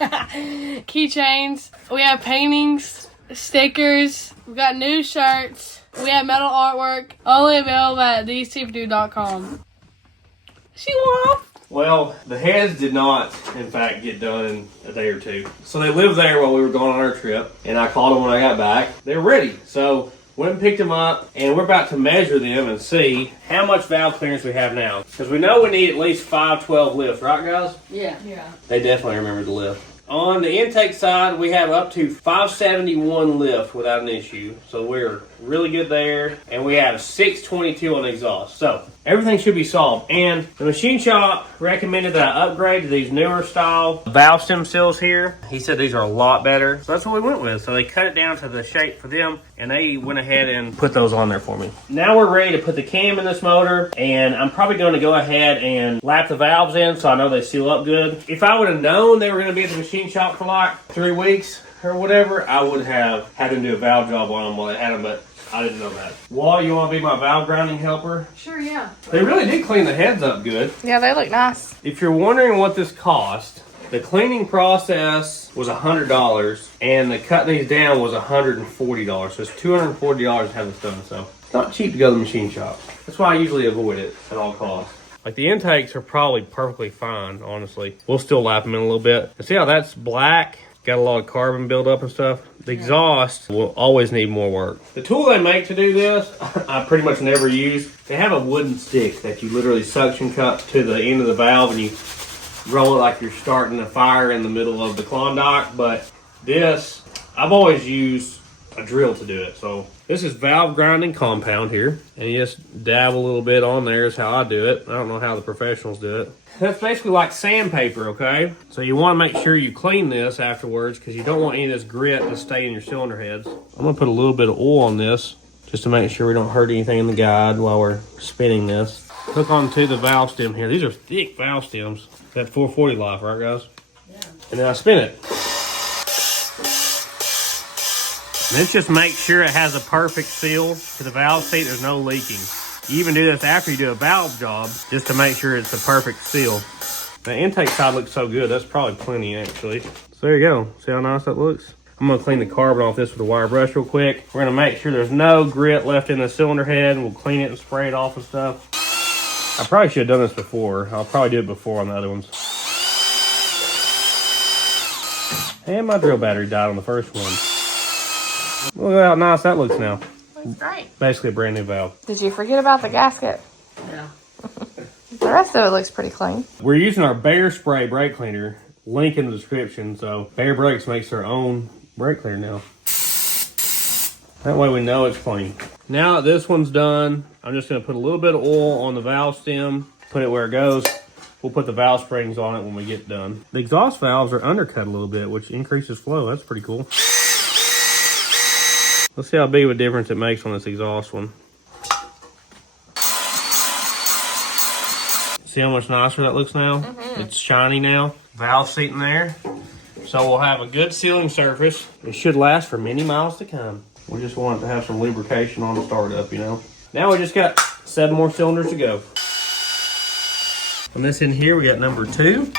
keychains. We have paintings, stickers. We've got new shirts. We have metal artwork. Only available at thesleepdude.com. She won. Well, the heads did not, in fact, get done in a day or 2. So they lived there while we were going on our trip, and I called them when I got back. They were ready. So went and picked them up, and we're about to measure them and see how much valve clearance we have now. Because we know we need at least 512 lifts, right, guys? Yeah. Yeah. They definitely remember the lift. On the intake side, we have up to 571 lift without an issue. So we're really good there. And we have 622 on the exhaust. So everything should be solved. And the machine shop recommended that I upgrade to these newer style valve stem seals here. He said these are a lot better. So that's what we went with. So they cut it down to the shape for them, and they went ahead and put those on there for me. Now we're ready to put the cam in this motor, and I'm probably going to go ahead and lap the valves in so I know they seal up good. If I would have known they were going to be at the machine shop for like 3 weeks or whatever, I would have had them do a valve job on them while they had them, but I didn't know that. Wall, you want to be my valve grounding helper? Sure, yeah. They really did clean the heads up good. Yeah, they look nice. If you're wondering what this cost, the cleaning process was $100, and the cutting these down was $140. So it's $240 to have this done. So it's not cheap to go to the machine shop. That's why I usually avoid it at all costs. Like the intakes are probably perfectly fine, honestly. We'll still lap them in a little bit. And see how that's black? Got a lot of carbon buildup and stuff. The exhaust will always need more work. The tool they make to do this, I pretty much never use. They have a wooden stick that you literally suction cup to the end of the valve, and you roll it like you're starting a fire in the middle of the Klondike. But this, I've always used a drill to do it. So this is valve grinding compound here, and you just dab a little bit on there is how I do it. I don't know how the professionals do it. That's basically like sandpaper, okay? So you want to make sure you clean this afterwards because you don't want any of this grit to stay in your cylinder heads. I'm going to put a little bit of oil on this just to make sure we don't hurt anything in the guide while we're spinning this. Hook onto the valve stem here. These are thick valve stems. That 440 life, right guys? Yeah. And then I spin it. Let's just make sure it has a perfect seal to the valve seat. There's no leaking. You even do this after you do a valve job just to make sure it's a perfect seal. The intake side looks so good. That's probably plenty actually. So there you go. See how nice that looks? I'm gonna clean the carbon off this with a wire brush real quick. We're gonna make sure there's no grit left in the cylinder head. We'll clean it and spray it off and stuff. I probably should have done this before. I'll probably do it before on the other ones. And my drill battery died on the first one. Look at how nice that looks now. Looks great. Basically a brand new valve. Did you forget about the gasket? Yeah. The rest of it looks pretty clean. We're using our Bear Spray brake cleaner. Link in the description. So Bear Brakes makes their own brake cleaner now. That way we know it's clean. Now that this one's done, I'm just going to put a little bit of oil on the valve stem, put it where it goes. We'll put the valve springs on it when we get done. The exhaust valves are undercut a little bit, which increases flow. That's pretty cool. Let's see how big of a difference it makes on this exhaust one. See how much nicer that looks now? Mm-hmm. It's shiny now. Valve seat in there. So we'll have a good sealing surface. It should last for many miles to come. We just want it to have some lubrication on the startup, you know. Now we just got 7 more cylinders to go. On this in here, we got number 2.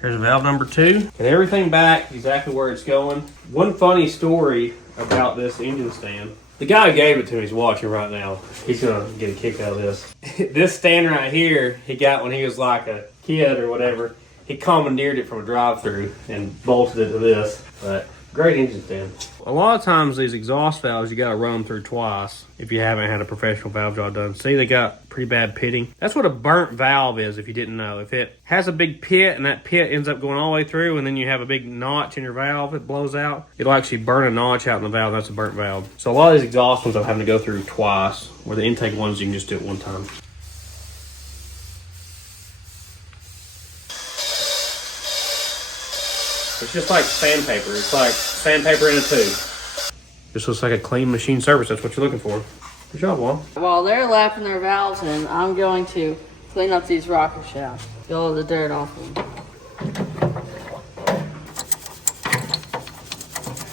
Here's valve number 2. And everything back exactly where it's going. One funny story about this engine stand. The guy who gave it to me is watching right now. He's gonna get a kick out of this. This stand right here, he got when he was like a kid or whatever. He commandeered it from a drive-through and bolted it to this. But great engine stand. A lot of times these exhaust valves, you gotta run them through twice if you haven't had a professional valve job done. See, they got pretty bad pitting. That's what a burnt valve is if you didn't know. If it has a big pit and that pit ends up going all the way through and then you have a big notch in your valve, it blows out, it'll actually burn a notch out in the valve. That's a burnt valve. So a lot of these exhaust ones I'm having to go through twice, where the intake ones you can just do it one time. It's just like sandpaper. It's like sandpaper in a tube. Just looks like a clean machine surface. That's what you're looking for. Good job, Wall. While they're lapping their valves in, I'm going to clean up these rocker shafts. Get all the dirt off them.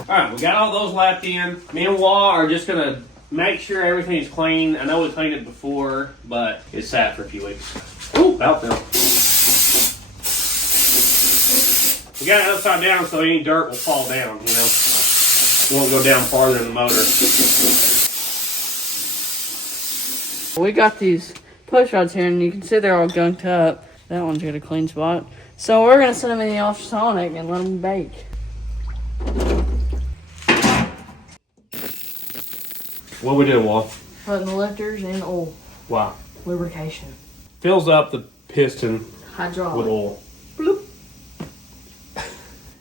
Alright, we got all those lapped in. Me and Wall are just going to make sure everything's clean. I know we cleaned it before, but it sat for a few weeks. Ooh, valve fell. We got it upside down so any dirt will fall down, you know. It won't go down farther in the motor. We got these push rods here, and you can see they're all gunked up. That one's got a clean spot. So we're going to set them in the ultrasonic and let them bake. What we did, Wall? Putting the lifters in oil. Wow. Lubrication. Fills up the piston Hydraulic. with oil. Bloop.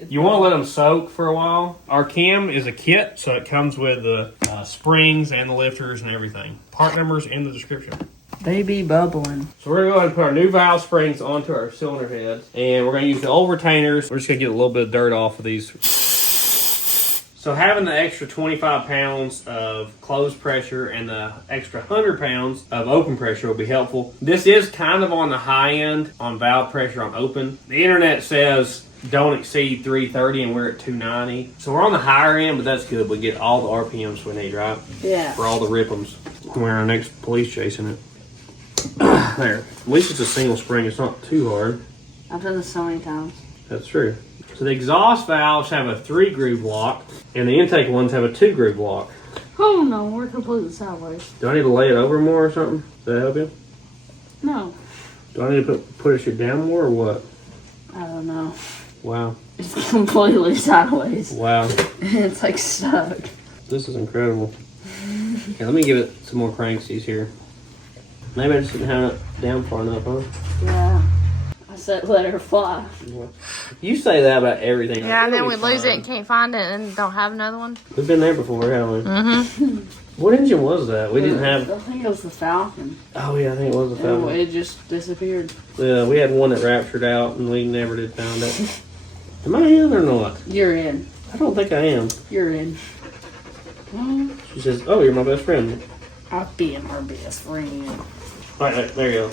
You want to let them soak for a while. Our cam is a kit, so it comes with the springs and the lifters and everything. Part numbers in the description. Baby bubbling. So we're going to go ahead and put our new valve springs onto our cylinder heads. And we're going to use the old retainers. We're just going to get a little bit of dirt off of these. So having the extra 25 pounds of closed pressure and the extra 100 pounds of open pressure will be helpful. This is kind of on the high end on valve pressure on open. The internet says don't exceed 330 and we're at 290. So we're on the higher end, but that's good. We get all the RPMs we need, right? Yeah. For all the rip'ems. We're our next police chasing it. There. At least it's a single spring. It's not too hard. I've done this so many times. That's true. So the exhaust valves have a 3-groove lock, and the intake ones have a 2-groove lock. Oh no, we're completely sideways. Do I need to lay it over more or something? Does that help you? No. Do I need to push it down more or what? I don't know. Wow. It's completely sideways. Wow. It's like stuck. This is incredible. Okay, let me give it some more cranksies here. Maybe I just didn't have it down far enough, huh? Yeah. I said let her fly. You say that about everything. Yeah, and then we lose it and can't find it and don't have another one. We've been there before, haven't we? Mm-hmm. What engine was that? We didn't have... I think it was the Falcon. Oh, yeah, I think it was the Falcon. It just disappeared. Yeah, we had one that raptured out, and we never did find it. Am I in or not? You're in. I don't think I am. You're in. She says, oh, you're my best friend. I'll be in her best friend. All right, there you go.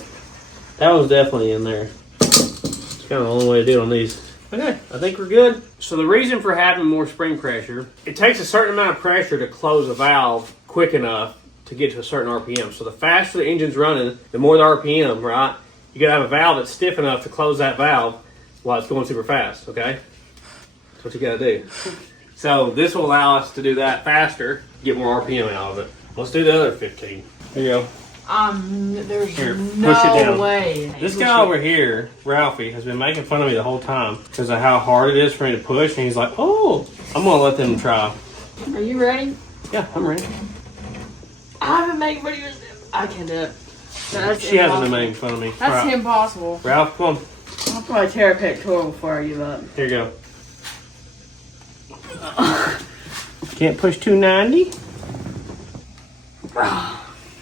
That was definitely in there. It's kind of the only way to do it on these. Okay, I think we're good. So the reason for having more spring pressure, it takes a certain amount of pressure to close a valve quick enough to get to a certain RPM. So the faster the engine's running, the more the RPM, right? You gotta have a valve that's stiff enough to close that valve while it's going super fast, okay? That's what you gotta do. So this will allow us to do that faster, get more RPM out of it. Let's do the other 15. Here you go. There's Here, no push it down. way. This guy over here, Ralphie, has been making fun of me the whole time because of how hard it is for me to push, and he's like, oh, I'm going to let them try. Are you ready? Yeah, I'm ready. I haven't made videos. I can do it. She hasn't been making fun of me. That's Right. impossible. Ralph, come on. I'll probably tear a pectoral before I give up. Here you go. Can't push 290?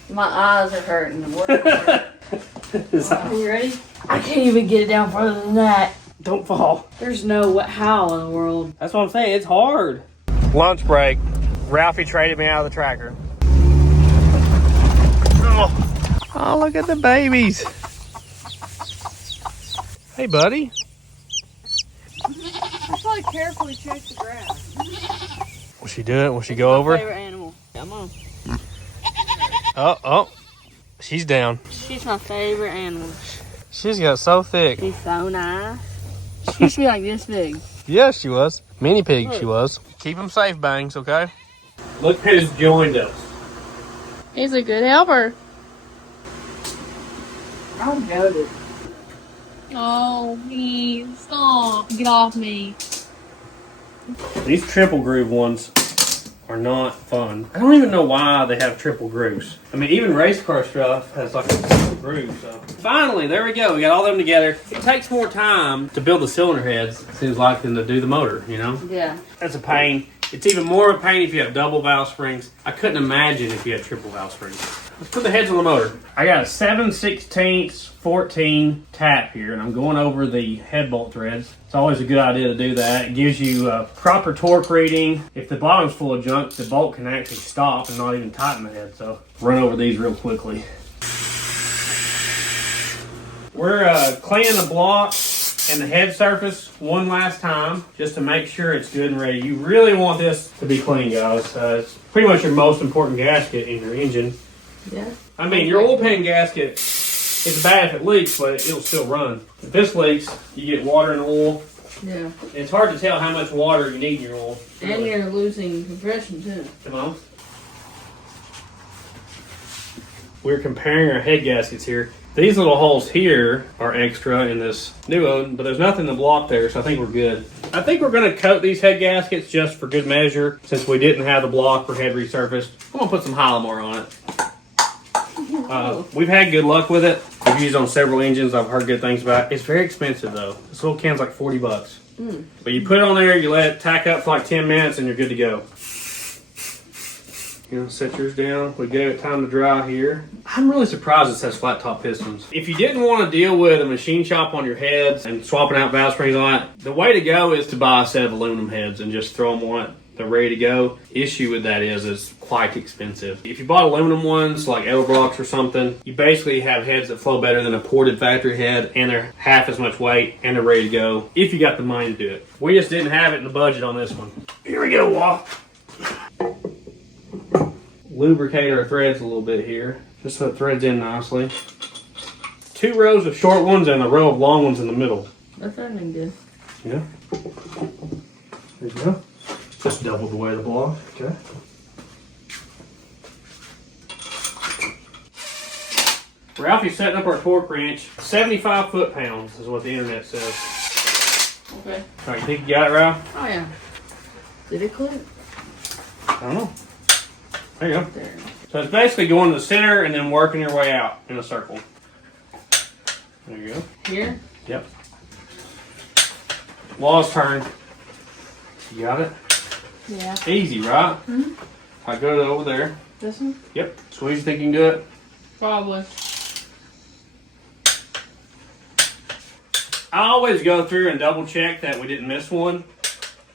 My eyes are hurting. Are you ready? I can't even get it down further than that. Don't fall. There's no how in the world. That's what I'm saying. It's hard. Lunch break. Ralphie traded me out of the tracker. Oh, look at the babies. Hey, buddy. I probably carefully check the grass. Will she do it? Will she go over? Favorite animal. Come on. Oh. She's down. She's my favorite animal. She's got so thick. She's so nice. She used to be like this big. Yeah, she was. Mini pig, she was. Keep them safe, Bangs, okay? Look who's joined us. He's a good helper. I'm goated. Oh, please, stop. Get off me. These triple groove ones are not fun. I don't even know why they have triple grooves. I mean, even race car stuff has like a triple groove. So finally, there we go. We got all them together. It takes more time to build the cylinder heads, it seems like, than to do the motor, you know? Yeah. That's a pain. It's even more of a pain if you have double valve springs. I couldn't imagine if you had triple valve springs. Let's put the heads on the motor. I got a 7/16 14 tap here, and I'm going over the head bolt threads. It's always a good idea to do that. It gives you a proper torque reading. If the bottom's full of junk, the bolt can actually stop and not even tighten the head. So run over these real quickly. We're cleaning the block and the head surface one last time just to make sure it's good and ready. You really want this to be clean, guys. It's pretty much your most important gasket in your engine. Yeah. I mean, your oil pan gasket, it's bad if it leaks, but it'll still run. If this leaks, you get water and oil. Yeah. It's hard to tell how much water you need in your oil. And you're losing compression too. Come on. We're comparing our head gaskets here. These little holes here are extra in this new one, but there's nothing to block there, so I think we're good. I think we're going to coat these head gaskets just for good measure, since we didn't have the block for head resurfaced. I'm going to put some Hylamar on it. We've had good luck with it. We've used it on several engines. I've heard good things about it. It's very expensive, though. This little can's like $40. But you put it on there, you let it tack up for like 10 minutes, and you're good to go. You know, set yours down. We gave it time to dry here. I'm really surprised it says flat top pistons. If you didn't want to deal with a machine shop on your heads and swapping out valve springs on it, the way to go is to buy a set of aluminum heads and just throw them on it. They're ready to go. Issue with that is it's quite expensive. If you bought aluminum ones like Edelbrocks or something, you basically have heads that flow better than a ported factory head, and they're half as much weight, and they're ready to go if you got the money to do it. We just didn't have it in the budget on this one. Here we go, Walt. Lubricate our threads a little bit here, just so it threads in nicely. 2 rows of short ones and a row of long ones in the middle. That's threading good. Yeah. There you go. Just double the weight of the block. Okay. Ralphie's setting up our torque wrench. 75 foot-pounds is what the internet says. Okay. All right, you think you got it, Ralph? Oh yeah. Did it click? I don't know. There you go. There. So it's basically going to the center and then working your way out in a circle. There you go. Here? Yep. Law's turn. You got it? Yeah. Easy, right? Mm-hmm. I go to over there. This one? Yep. Squeeze, you think you can do it? Probably. I always go through and double check that we didn't miss one.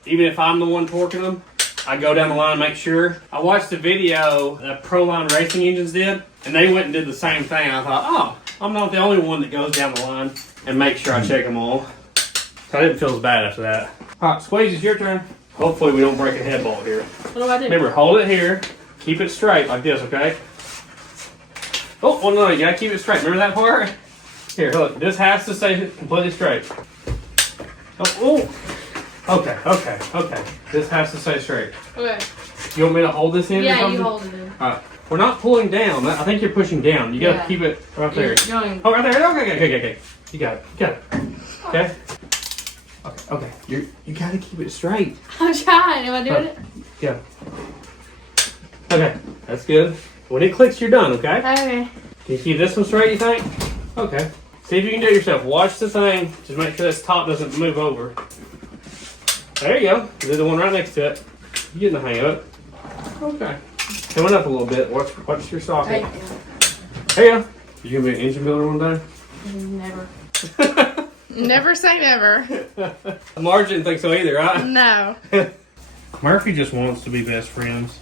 Even if I'm the one torquing them, I go down the line and make sure. I watched a video that Proline Racing Engines did, and they went and did the same thing. I thought, oh, I'm not the only one that goes down the line and make sure I check them all. So I didn't feel as bad after that. All right, Squeeze, it's your turn. Hopefully we don't break a head bolt here. What do I do? Remember, hold it here. Keep it straight like this, okay? Oh, well, no, you gotta keep it straight. Remember that part? Here, look. This has to stay completely straight. Oh, okay. This has to stay straight. Okay. You want me to hold this in or Yeah, something? you hold it in. All right. We're not pulling down. I think you're pushing down. You gotta Yeah. keep it right there. You're going. Oh, right there. Okay. You got it. Okay? Okay. You gotta keep it straight. I'm trying. Am I doing it? Yeah. Okay. That's good. When it clicks, you're done, okay? Okay. Can you keep this one straight, you think? Okay. See if you can do it yourself. Watch the thing. Just make sure this top doesn't move over. There you go. Do the one right next to it. You're getting the hang of it. Okay. Coming up a little bit. Watch your socket. There you go. You gonna be an engine builder one day? Never. Never say never. Marge didn't think so either, right? No. Murphy just wants to be best friends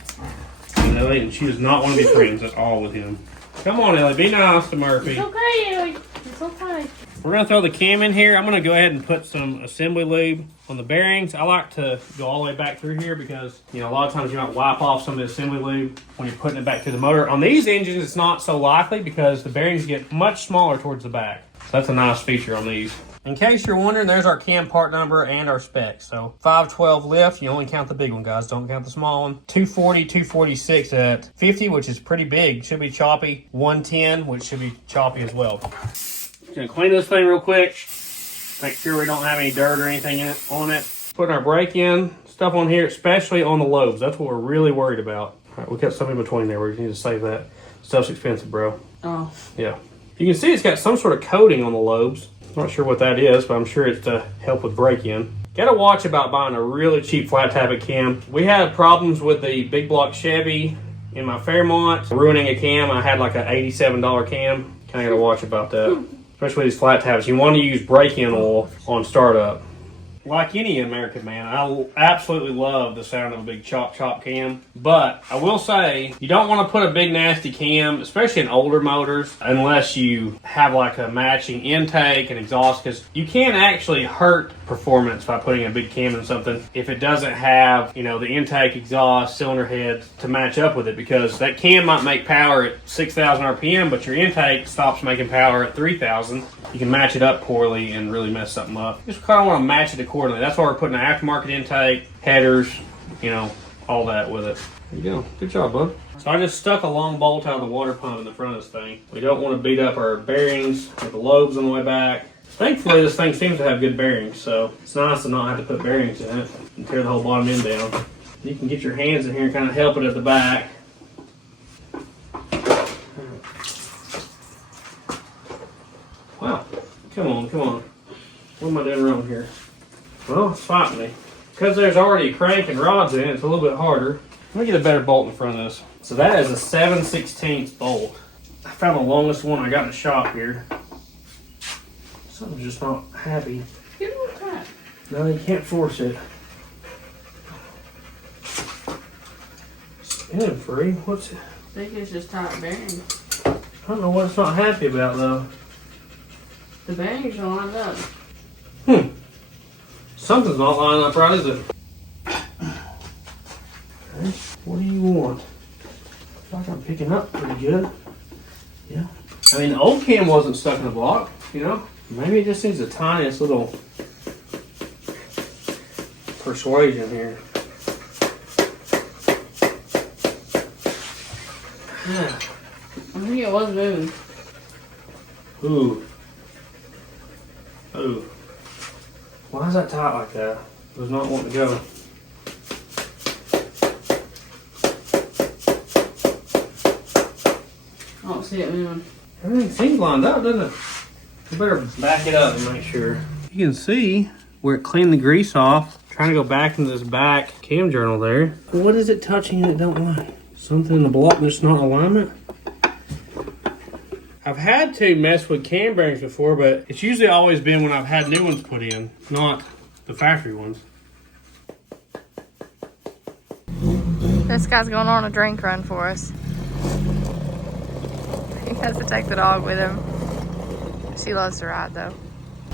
with Ellie, and she does not want to be friends at all with him. Come on, Ellie. Be nice to Murphy. It's okay, Ellie. It's okay. We're going to throw the cam in here. I'm going to go ahead and put some assembly lube on the bearings. I like to go all the way back through here because, you know, a lot of times you might wipe off some of the assembly lube when you're putting it back to the motor. On these engines, it's not so likely because the bearings get much smaller towards the back. So that's a nice feature on these. In case you're wondering, there's our cam part number and our specs. So 512 lift, you only count the big one, guys. Don't count the small one. 240, 246 at 50, which is pretty big. Should be choppy. 110, which should be choppy as well. Gonna clean this thing real quick. Make sure we don't have any dirt or anything on it. Putting our brake in stuff on here, especially on the lobes. That's what we're really worried about. All right, we got some in between there. We need to save that. Stuff's expensive, bro. Oh. Yeah. You can see it's got some sort of coating on the lobes. I'm not sure what that is, but I'm sure it's to help with break-in. Gotta watch about buying a really cheap flat tappet cam. We had problems with the big block Chevy in my Fairmont, ruining a cam. I had like an $87 cam. Kinda gotta watch about that. Especially these flat taps. You want to use break-in oil on startup. Like any American man, I absolutely love the sound of a big chop cam. But I will say, you don't want to put a big nasty cam, especially in older motors, unless you have like a matching intake and exhaust, because you can actually hurt performance by putting a big cam in something if it doesn't have, you know, the intake, exhaust, cylinder head to match up with it, because that cam might make power at 6,000 RPM, but your intake stops making power at 3,000. You can match it up poorly and really mess something up. You just kind of want to match it accordingly. That's why we're putting an aftermarket intake, headers, you know, all that with it. There you go. Good job, bud. So I just stuck a long bolt out of the water pump in the front of this thing. We don't want to beat up our bearings with the lobes on the way back. Thankfully, this thing seems to have good bearings, so it's nice to not have to put bearings in it and tear the whole bottom end down. You can get your hands in here and kind of help it at the back. Wow. Come on. What am I doing wrong here? Well, spot me. Because there's already crank and rods in it, it's a little bit harder. Let me get a better bolt in front of this. So that is a 7/16 bolt. I found the longest one I got in the shop here. Something's just not happy. Give it a little tap. No, you can't force it. Spinning free? What's it? I think it's just tight bearings. I don't know what it's not happy about though. The bearings are lined up. Something's not lining up right, is it? Okay. What do you want? I feel like I'm picking up pretty good. Yeah. I mean, the old cam wasn't stuck in the block, you know? Maybe it just needs the tiniest little persuasion here. I think it was moving. Ooh. Ooh. Why is that tight like that? It was not wanting to go. I don't see it moving. Everything seems lined up, doesn't it? You better back it up and make sure. You can see where it cleaned the grease off. Trying to go back into this back cam journal there. What is it touching that it don't like? Something in the block that's not in alignment? I've had to mess with cam bearings before, but it's usually always been when I've had new ones put in, not the factory ones. This guy's going on a drink run for us. He has to take the dog with him. She loves to ride though.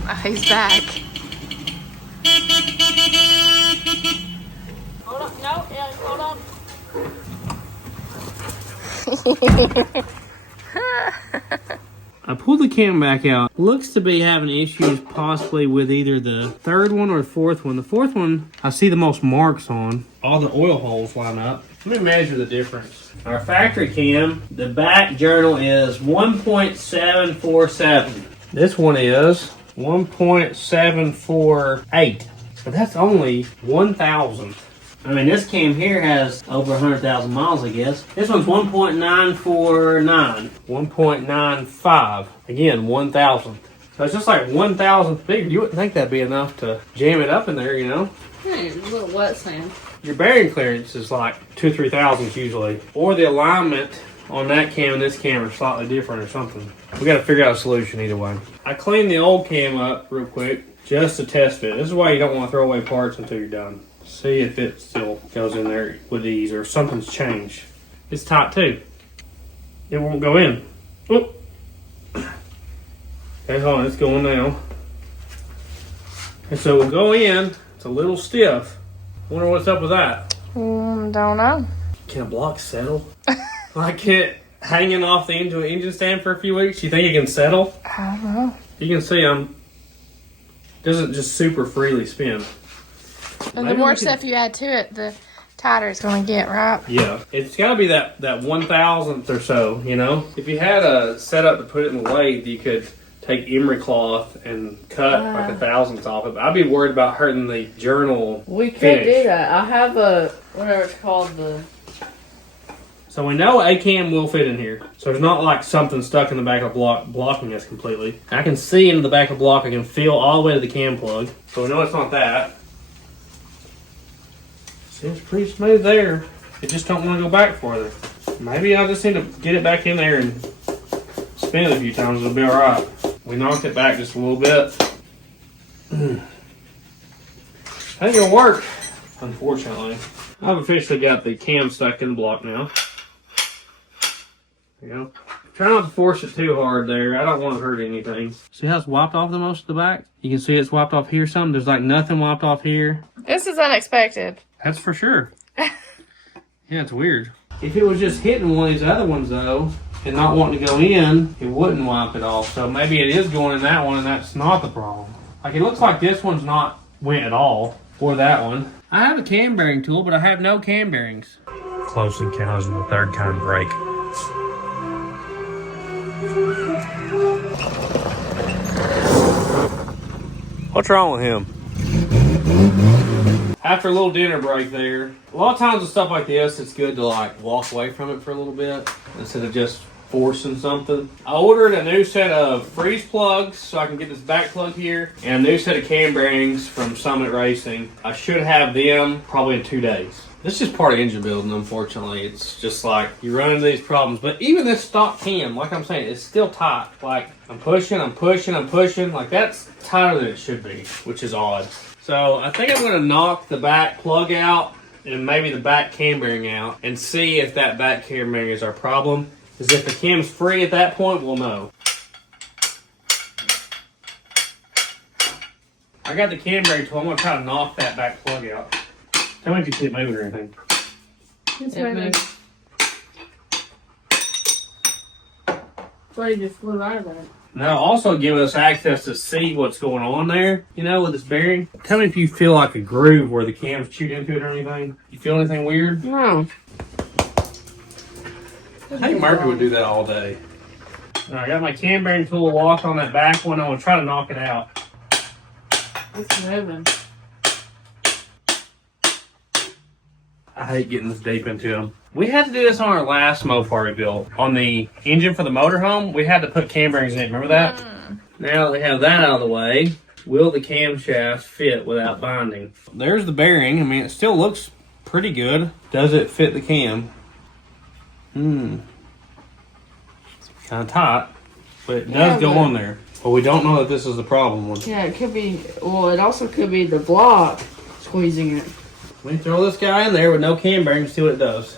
Oh, he's back. Hold up. No, yeah, hold up. I pulled the cam back out. Looks to be having issues possibly with either the third one or the fourth one. The fourth one, I see the most marks on. All the oil holes line up. Let me measure the difference. Our factory cam, the back journal is 1.747. This one is 1.748. But that's only 1,000. I mean, this cam here has over 100,000 miles, I guess. This one's 1.949, 1.95. Again, 1,000. So it's just like 1,000th bigger. You wouldn't think that'd be enough to jam it up in there, you know? Hey, a little wet sand. Your bearing clearance is like 2,000 to 3,000 usually. Or the alignment on that cam and this cam are slightly different or something. We got to figure out a solution either way. I cleaned the old cam up real quick just to test it. This is why you don't want to throw away parts until you're done. See if it still goes in there with ease or something's changed. It's tight too. It won't go in. Oh. Okay, hold on, it's going now. And so we'll go in. It's a little stiff. Wonder what's up with that. Don't know. Can a block settle? Like it hanging off the engine stand for a few weeks? You think it can settle? I don't know. You can see doesn't just super freely spin. And the more stuff you add to it, the tighter it's going to get, right? Yeah, it's got to be that 1,000th or so, you know? If you had a setup to put it in the lathe, you could take emery cloth and cut like 1,000th off it. But I'd be worried about hurting the journal We could finish. do that. I have a, whatever it's called, So we know a cam will fit in here. So there's not like something stuck in the back of the block blocking us completely. I can see into the back of the block. I can feel all the way to the cam plug. So we know it's not that. Seems pretty smooth there. It just don't want to go back further. Maybe I just need to get it back in there and spin it a few times. It'll be all right. We knocked it back just a little bit. I think it'll work, unfortunately. I've officially got the cam stuck in the block now. There you go. Try not to force it too hard there. I don't want to hurt anything. See how it's wiped off the most of the back? You can see it's wiped off here some. There's like nothing wiped off here. This is unexpected. That's for sure. Yeah, it's weird. If it was just hitting one of these other ones though, and not wanting to go in, it wouldn't wipe it off. So maybe it is going in that one and that's not the problem. Like it looks like this one's not went at all, or that one. I have a cam bearing tool, but I have no cam bearings. Close encounters of the third kind brake. What's wrong with him? After a little dinner break there, a lot of times with stuff like this, it's good to like walk away from it for a little bit instead of just forcing something. I ordered a new set of freeze plugs so I can get this back plug here, and a new set of cam bearings from Summit Racing. I should have them probably in 2 days. This is just part of engine building, unfortunately. It's just like you run into these problems. But even this stock cam, like I'm saying, it's still tight. Like I'm pushing. Like that's tighter than it should be, which is odd. So I think I'm going to knock the back plug out and maybe the back cam bearing out and see if that back cam bearing is our problem. Because if the cam's free at that point, we'll know. I got the cam bearing tool. I'm going to try to knock that back plug out. Tell me if you see it moving or anything. It's moving. So you just flew out of that. Now, also give us access to see what's going on there, you know, with this bearing. Tell me if you feel like a groove where the cam's chewed into it or anything. You feel anything weird? No. I think Murphy would do that all day. All right, I got my cam bearing tool locked on that back one. I'm going to try to knock it out. It's moving. I hate getting this deep into them. We had to do this on our last Mopar we built. On the engine for the motorhome, we had to put cam bearings in. Remember that? Now that we have that out of the way, will the camshaft fit without binding? There's the bearing. I mean, it still looks pretty good. Does it fit the cam? It's kind of tight, but it does go on there. But we don't know that this is the problem one. Yeah, it could be. Well, it also could be the block squeezing it. Let me throw this guy in there with no cam bearing and see what it does.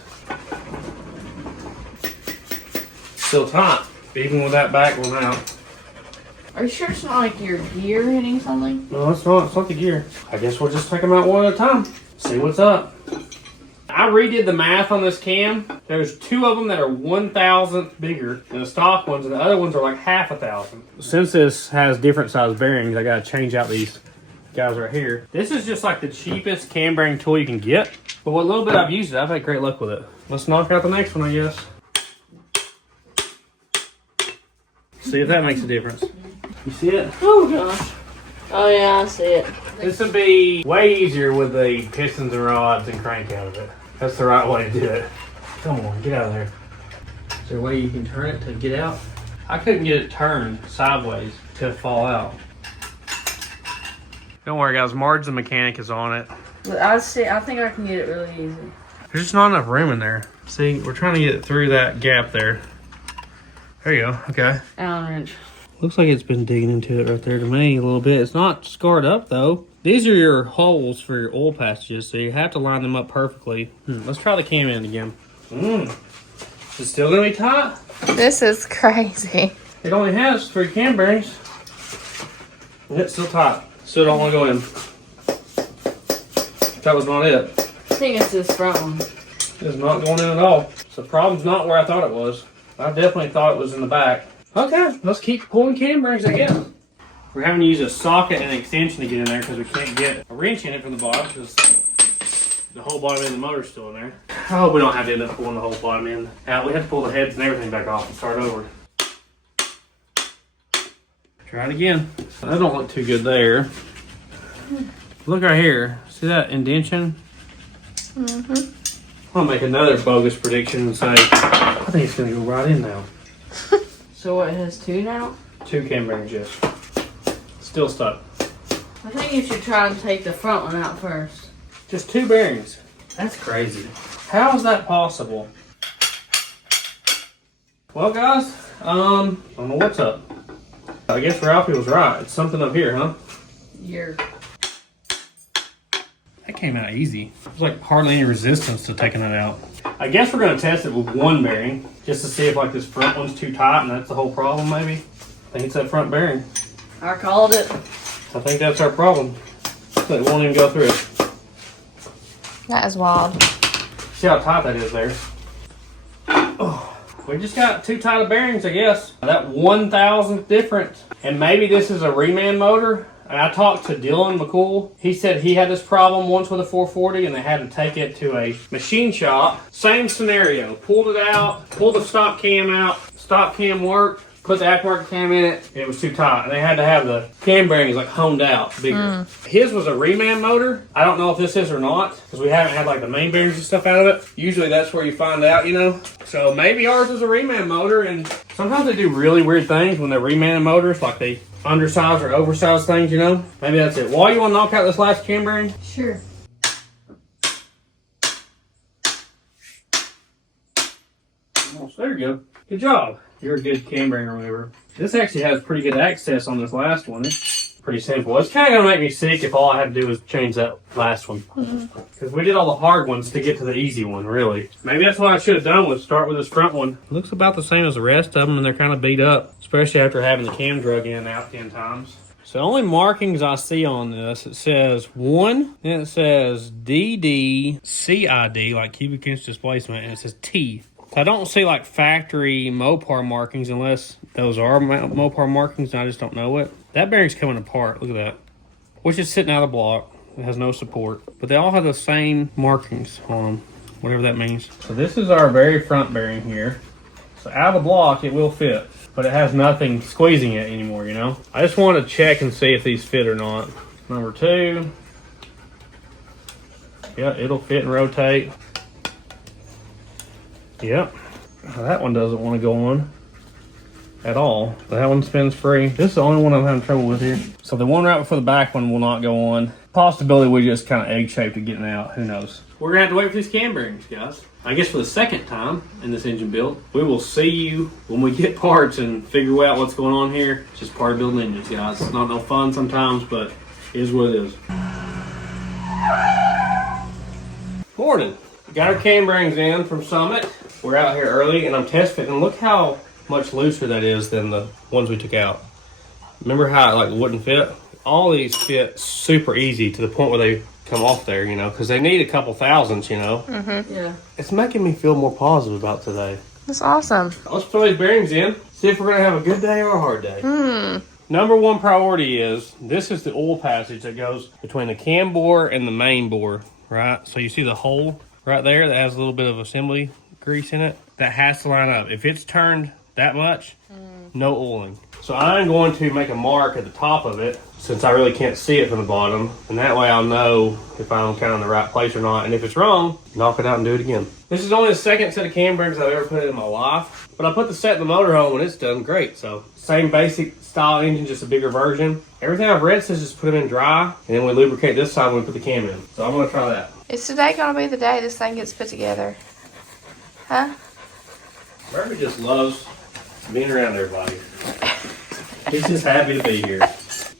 Still tight, even with that back one out. Are you sure it's not like your gear hitting something? No, it's not. It's not the gear. I guess we'll just take them out one at a time. See what's up. I redid the math on this cam. There's 2 of them that are 1,000th bigger than the stock ones, and the other ones are like half a thousand. Since this has different size bearings, I gotta change out these guys right here. This is just like the cheapest cam bearing tool you can get. But what little bit I've used it, I've had great luck with it. Let's knock out the next one, I guess. See if that makes a difference. You see it? Oh gosh. Oh yeah, I see it. This would be way easier with the pistons and rods and crank out of it. That's the right way to do it. Come on, get out of there. Is there a way you can turn it to get out? I couldn't get it turned sideways to fall out. Don't worry guys, Marge the mechanic is on it. But I think I can get it really easy. There's just not enough room in there. See, we're trying to get it through that gap there. There you go, okay. Allen wrench. Looks like it's been digging into it right there to me a little bit. It's not scarred up though. These are your holes for your oil passages, so you have to line them up perfectly. Let's try the cam end again. Is it still gonna be tight? This is crazy. It only has 3 cam bearings. And it's still tight. Still don't want to go in. That was not it. I think it's this front one. It's not going in at all. So the problem's not where I thought it was. I definitely thought it was in the back. Okay, let's keep pulling cam bearings, I guess. We're having to use a socket and an extension to get in there because we can't get a wrench in it from the bottom because the whole bottom end of the motor's still in there. I hope we don't have to end up pulling the whole bottom end out. We have to pull the heads and everything back off and start over. Try it again. That don't look too good there. Look right here. See that indentation? I'm gonna make another bogus prediction and say, I think it's gonna go right in now. So what, it has 2 now? 2 cam bearings, yes. Still stuck. I think you should try and take the front one out first. Just 2 bearings. That's crazy. How is that possible? Well, guys, I don't know what's up. I guess Ralphie was right. It's something up here, huh? That came out easy. There's like hardly any resistance to taking it out. I guess we're gonna test it with 1 bearing just to see if like this front one's too tight and that's the whole problem maybe. I think it's that front bearing. I called it. I think that's our problem. It won't even go through it. That is wild. See how tight that is there. Oh, we just got too tight of bearings, I guess. That 1,000th difference. And maybe this is a reman motor. And I talked to Dylan McCool. He said he had this problem once with a 440 and they had to take it to a machine shop. Same scenario. Pulled it out, pulled the stop cam out. Stop cam worked. Put the aftermarket cam in it, and it was too tight. And they had to have the cam bearings like honed out bigger. His was a reman motor. I don't know if this is or not, because we haven't had like the main bearings and stuff out of it. Usually that's where you find out, you know. So maybe ours is a reman motor, and sometimes they do really weird things when they're reman motors, like they undersized or oversized things, you know. Maybe that's it. Why you want to knock out this last cam bearing? Sure. There you go. Good job. You're a good cam bearing remover. This actually has pretty good access on this last one. It's pretty simple. It's kind of going to make me sick if all I had to do was change that last one. Because we did all the hard ones to get to the easy one, really. Maybe that's what I should have done, was start with this front one. Looks about the same as the rest of them, and they're kind of beat up, especially after having the cam drug in and out 10 times. So the only markings I see on this, it says 1, and it says DD-CID, like cubic inch displacement, and it says T. So I don't see like factory Mopar markings unless those are Mopar markings and I just don't know it. That bearing's coming apart, look at that. Which is sitting out of the block. It has no support. But they all have the same markings on them, whatever that means. So this is our very front bearing here. So out of the block it will fit, but it has nothing squeezing it anymore, you know. I just want to check and see if these fit or not. Number 2. Yeah, it'll fit and rotate. Yep. That one doesn't want to go on at all. That one spins free. This is the only one I'm having trouble with here. So the one right before the back one will not go on. Possibility we just kind of egg-shaped it getting out. Who knows? We're going to have to wait for these cam bearings, guys. I guess for the second time in this engine build. We will see you when we get parts and figure out what's going on here. It's just part of building engines, guys. It's not no fun sometimes, but it is what it is. Morning. Got our cam bearings in from Summit. We're out here early and I'm test fitting. Look how much looser that is than the ones we took out. Remember how it like wouldn't fit? All these fit super easy to the point where they come off there, you know, because they need a couple thousandths, you know. Yeah. It's making me feel more positive about today. That's awesome. Let's throw these bearings in, see if we're going to have a good day or a hard day. Number 1 priority is, this is the oil passage that goes between the cam bore and the main bore, right? So you see the hole right there that has a little bit of assembly grease in it? That has to line up. If it's turned that much, no oiling. So I'm going to make a mark at the top of it, since I really can't see it from the bottom, and that way I'll know if I'm kind of in the right place or not, and if it's wrong, knock it out and do it again. This is only the second set of cam bearings I've ever put in my life, but I put the set in the motorhome and it's done great. So same basic style engine, just a bigger version. Everything I've read says just put them in dry, and then we lubricate this side when we put the cam in. So I'm going to try that. Is today going to be the day this thing gets put together? Huh? Murphy just loves being around everybody. He's just happy to be here.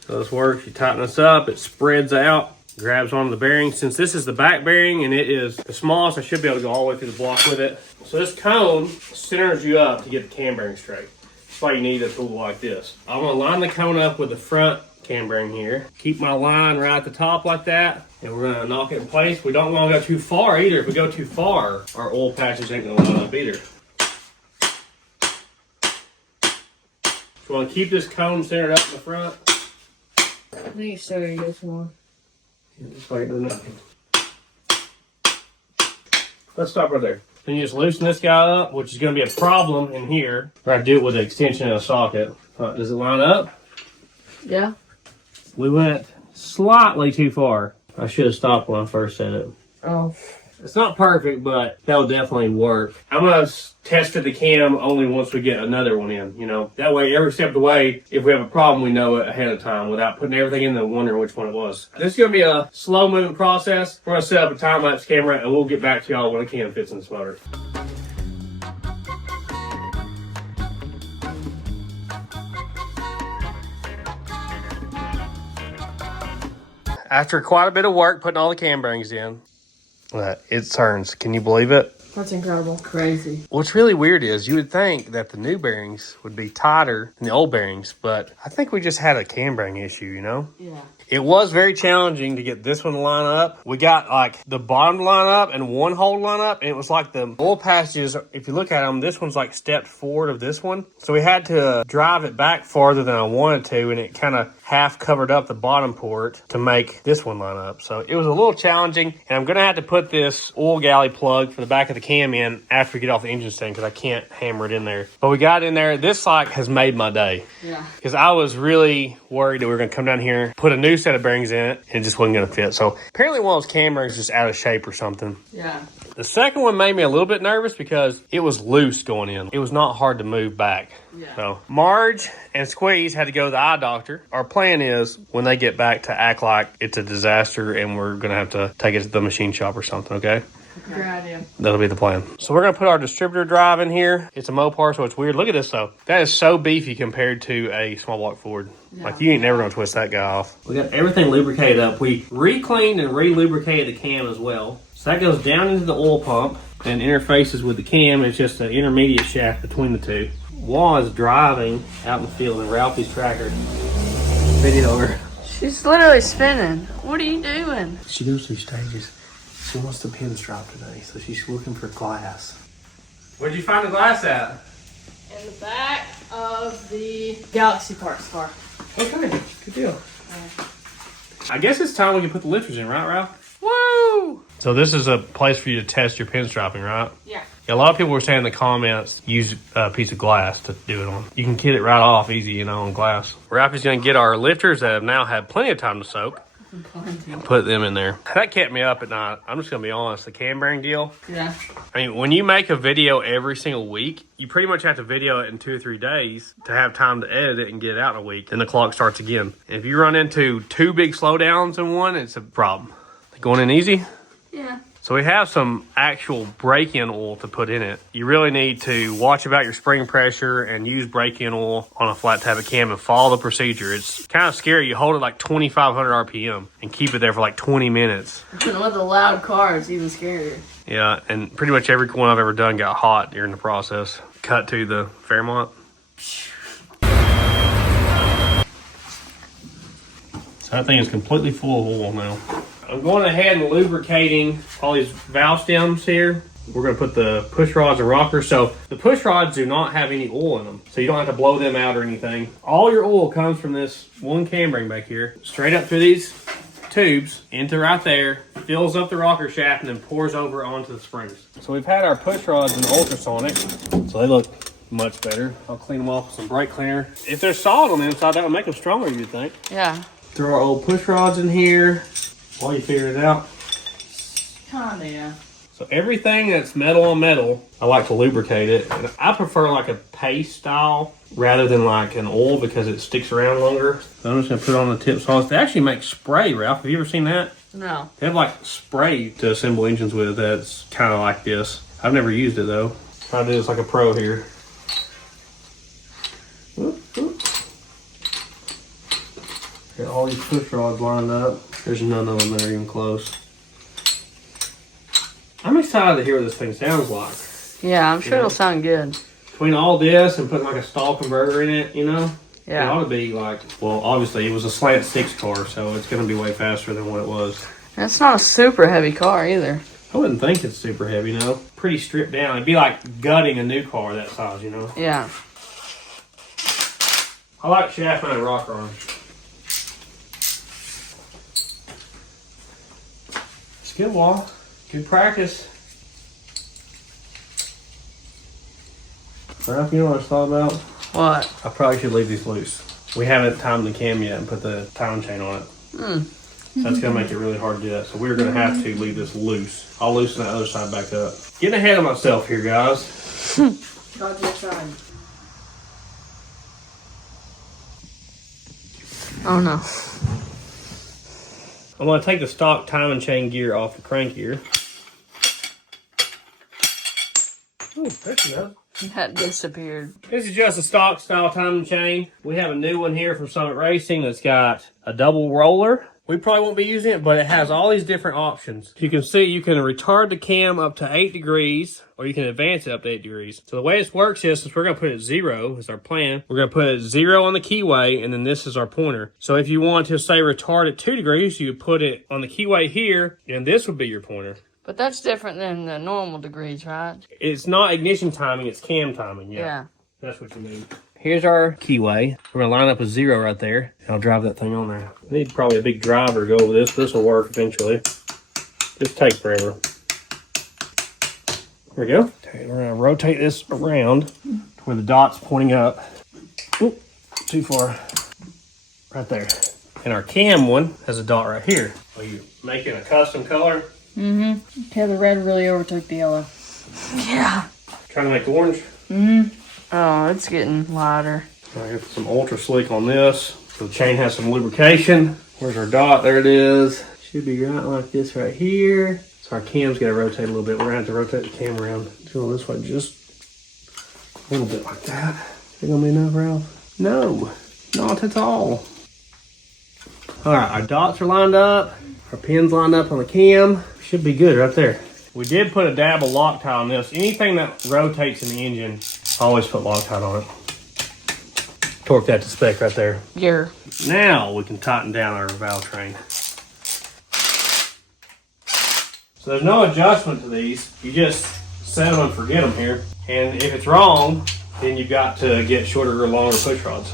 So this works. You tighten this up, it spreads out, grabs onto the bearing. Since this is the back bearing and it is the smallest, I should be able to go all the way through the block with it. So this cone centers you up to get the cam bearing straight. That's why you need a tool like this. I'm going to line the cone up with the front cam bearing here. Keep my line right at the top like that, and we're going to knock it in place. We don't want to go too far either. If we go too far, our oil patches ain't going to line up either. So we want to keep this cone centered up in the front. I think it's starting to go some more. Just like nothing. Let's stop right there. Then you just loosen this guy up, which is going to be a problem in here. Or I do it with the extension of the socket. Does it line up? Yeah. We went slightly too far. I should have stopped when I first said it. Oh. It's not perfect, but that'll definitely work. I'm going to test fit the cam only once we get another one in, you know. That way, every step of the way, if we have a problem, we know it ahead of time without putting everything in and wondering which one it was. This is going to be a slow-moving process. We're going to set up a time-lapse camera, and we'll get back to y'all when the cam fits in this motor. After quite a bit of work putting all the cam bearings in, it turns. Can you believe it? That's incredible. Crazy. What's really weird is you would think that the new bearings would be tighter than the old bearings, but I think we just had a cam bearing issue, you know? Yeah. It was very challenging to get this one to line up. We got like the bottom to line up and one hole to line up, and it was like the oil passages, if you look at them, this one's like stepped forward of this one. So we had to drive it back farther than I wanted to, and it kind of half covered up the bottom port to make this one line up. So it was a little challenging, and I'm gonna have to put this oil galley plug for the back of the cam in after we get off the engine stand because I can't hammer it in there. But we got in there. This like has made my day. Yeah. Because I was really worried that we were gonna come down here, put a new set of bearings in it, and it just wasn't gonna fit. So apparently one of those cam bearings is just out of shape or something. Yeah. The second one made me a little bit nervous because it was loose going in. It was not hard to move back. Yeah. So Marge and Squeeze had to go to the eye doctor. Our plan is when they get back to act like it's a disaster and we're going to have to take it to the machine shop or something, okay? Good idea. That'll be the plan. So we're going to put our distributor drive in here. It's a Mopar, so it's weird. Look at this, though. That is so beefy compared to a small block Ford. Yeah. Like, you ain't never going to twist that guy off. We got everything lubricated up. We re-cleaned and re-lubricated the cam as well. So that goes down into the oil pump and interfaces with the cam. It's just an intermediate shaft between the two. Was driving out in the field in Ralphie's tracker. Video her. She's literally spinning. What are you doing? She goes through stages. She wants the pinstripe today, so she's looking for glass. Where'd you find the glass at? In the back of the Galaxy Parts car. Okay, good deal. I guess it's time we can put the lifters in, right, Ralph? Woo! So this is a place for you to test your pinstriping, right? Yeah. A lot of people were saying in the comments, use a piece of glass to do it on. You can get it right off easy, you know, on glass. Ralphie's going to get our lifters that have now had plenty of time to soak and put them in there. That kept me up at night. I'm just going to be honest, the cam bearing deal. Yeah. I mean, when you make a video every single week, you pretty much have to video it in 2 or 3 days to have time to edit it and get it out in a week. Then the clock starts again. And if you run into 2 big slowdowns in one, it's a problem. Going in easy? Yeah. So we have some actual break-in oil to put in it. You really need to watch about your spring pressure and use break-in oil on a flat tablet cam and follow the procedure. It's kind of scary. You hold it like 2,500 RPM and keep it there for like 20 minutes. With a loud car, it's even scarier. Yeah, and pretty much every one I've ever done got hot during the process. Cut to the Fairmont. So that thing is completely full of oil now. I'm going ahead and lubricating all these valve stems here. We're going to put the push rods and rockers. So the push rods do not have any oil in them, so you don't have to blow them out or anything. All your oil comes from this one cam ring back here, straight up through these tubes into right there, fills up the rocker shaft, and then pours over onto the springs. So we've had our push rods in ultrasonic, so they look much better. I'll clean them off with some brake cleaner. If they're solid on the inside, that would make them stronger, you'd think. Yeah. Throw our old push rods in here while you figure it out. Kinda, yeah. So everything that's metal on metal, I like to lubricate it. And I prefer like a paste style rather than like an oil because it sticks around longer. So I'm just gonna put it on the tip saws. They actually make spray, Ralph. Have you ever seen that? No. They have like spray to assemble engines with that's kind of like this. I've never used it though. Try to do this like a pro here. Whoop, whoop. Got all these push rods lined up. There's none of them that are even close. I'm excited to hear what this thing sounds like. Yeah, I'm sure it'll sound good. Between all this and putting like a stall converter in it, you know? Yeah. It ought to be like, well, obviously it was a slant 6 car, so it's going to be way faster than what it was. It's not a super heavy car either. I wouldn't think it's super heavy, no. Pretty stripped down. It'd be like gutting a new car that size, you know? Yeah. I like shaft mounted rocker arms. Skill wall. Good practice. Ralph, you know what I was thought about? What? I probably should leave these loose. We haven't timed the cam yet and put the timing chain on it. So that's going to make it really hard to do that. So we're going to have to leave this loose. I'll loosen that other side back up. Getting ahead of myself here, guys. Got your side. Oh no. I'm going to take the stock timing chain gear off the crank gear. Ooh, that's enough. That disappeared. This is just a stock style timing chain. We have a new one here from Summit Racing that's got a double roller. We probably won't be using it, but it has all these different options. You can see you can retard the cam up to 8 degrees, or you can advance it up to 8 degrees. So the way this works is, since we're going to put it 0, is our plan. We're going to put it 0 on the keyway, and then this is our pointer. So if you want to, say, retard at 2 degrees, you would put it on the keyway here, and this would be your pointer. But that's different than the normal degrees, right? It's not ignition timing, it's cam timing, yeah. Yeah. That's what you mean. Here's our keyway. We're gonna line up a 0 right there. And I'll drive that thing on there. I need probably a big driver to go over this. This will work eventually. Just take forever. There we go. Okay, we're gonna rotate this around where the dot's pointing up. Oop, too far. Right there. And our cam one has a dot right here. Are you making a custom color? Mm-hmm. Yeah, the red really overtook the yellow. Yeah. Trying to make orange? Mm-hmm. Oh, it's getting lighter. I got some ultra sleek on this. So the chain has some lubrication. Where's our dot? There it is. Should be right like this right here. So our cam's gotta rotate a little bit. We're gonna have to rotate the cam around. Go this way just a little bit like that. Is it gonna be enough, Ralph? No, not at all. All right, our dots are lined up. Our pins lined up on the cam. Should be good right there. We did put a dab of Loctite on this. Anything that rotates in the engine, I always put Loctite on it. Torque that to spec right there. Yeah. Now we can tighten down our valve train. So there's no adjustment to these. You just set them and forget them here. And if it's wrong, then you've got to get shorter or longer push rods.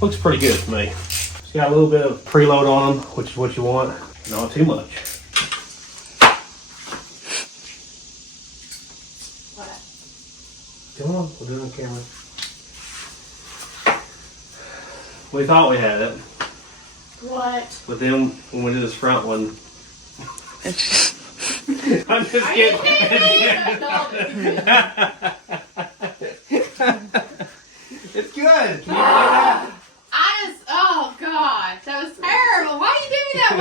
Looks pretty good to me. It's got a little bit of preload on them, which is what you want. Not too much. Come on, we'll do it on camera. We thought we had it. What? But then when we did this front one, It's I'm just kidding. It's good. Can you believe that? Oh gosh, that was terrible. Why are you doing that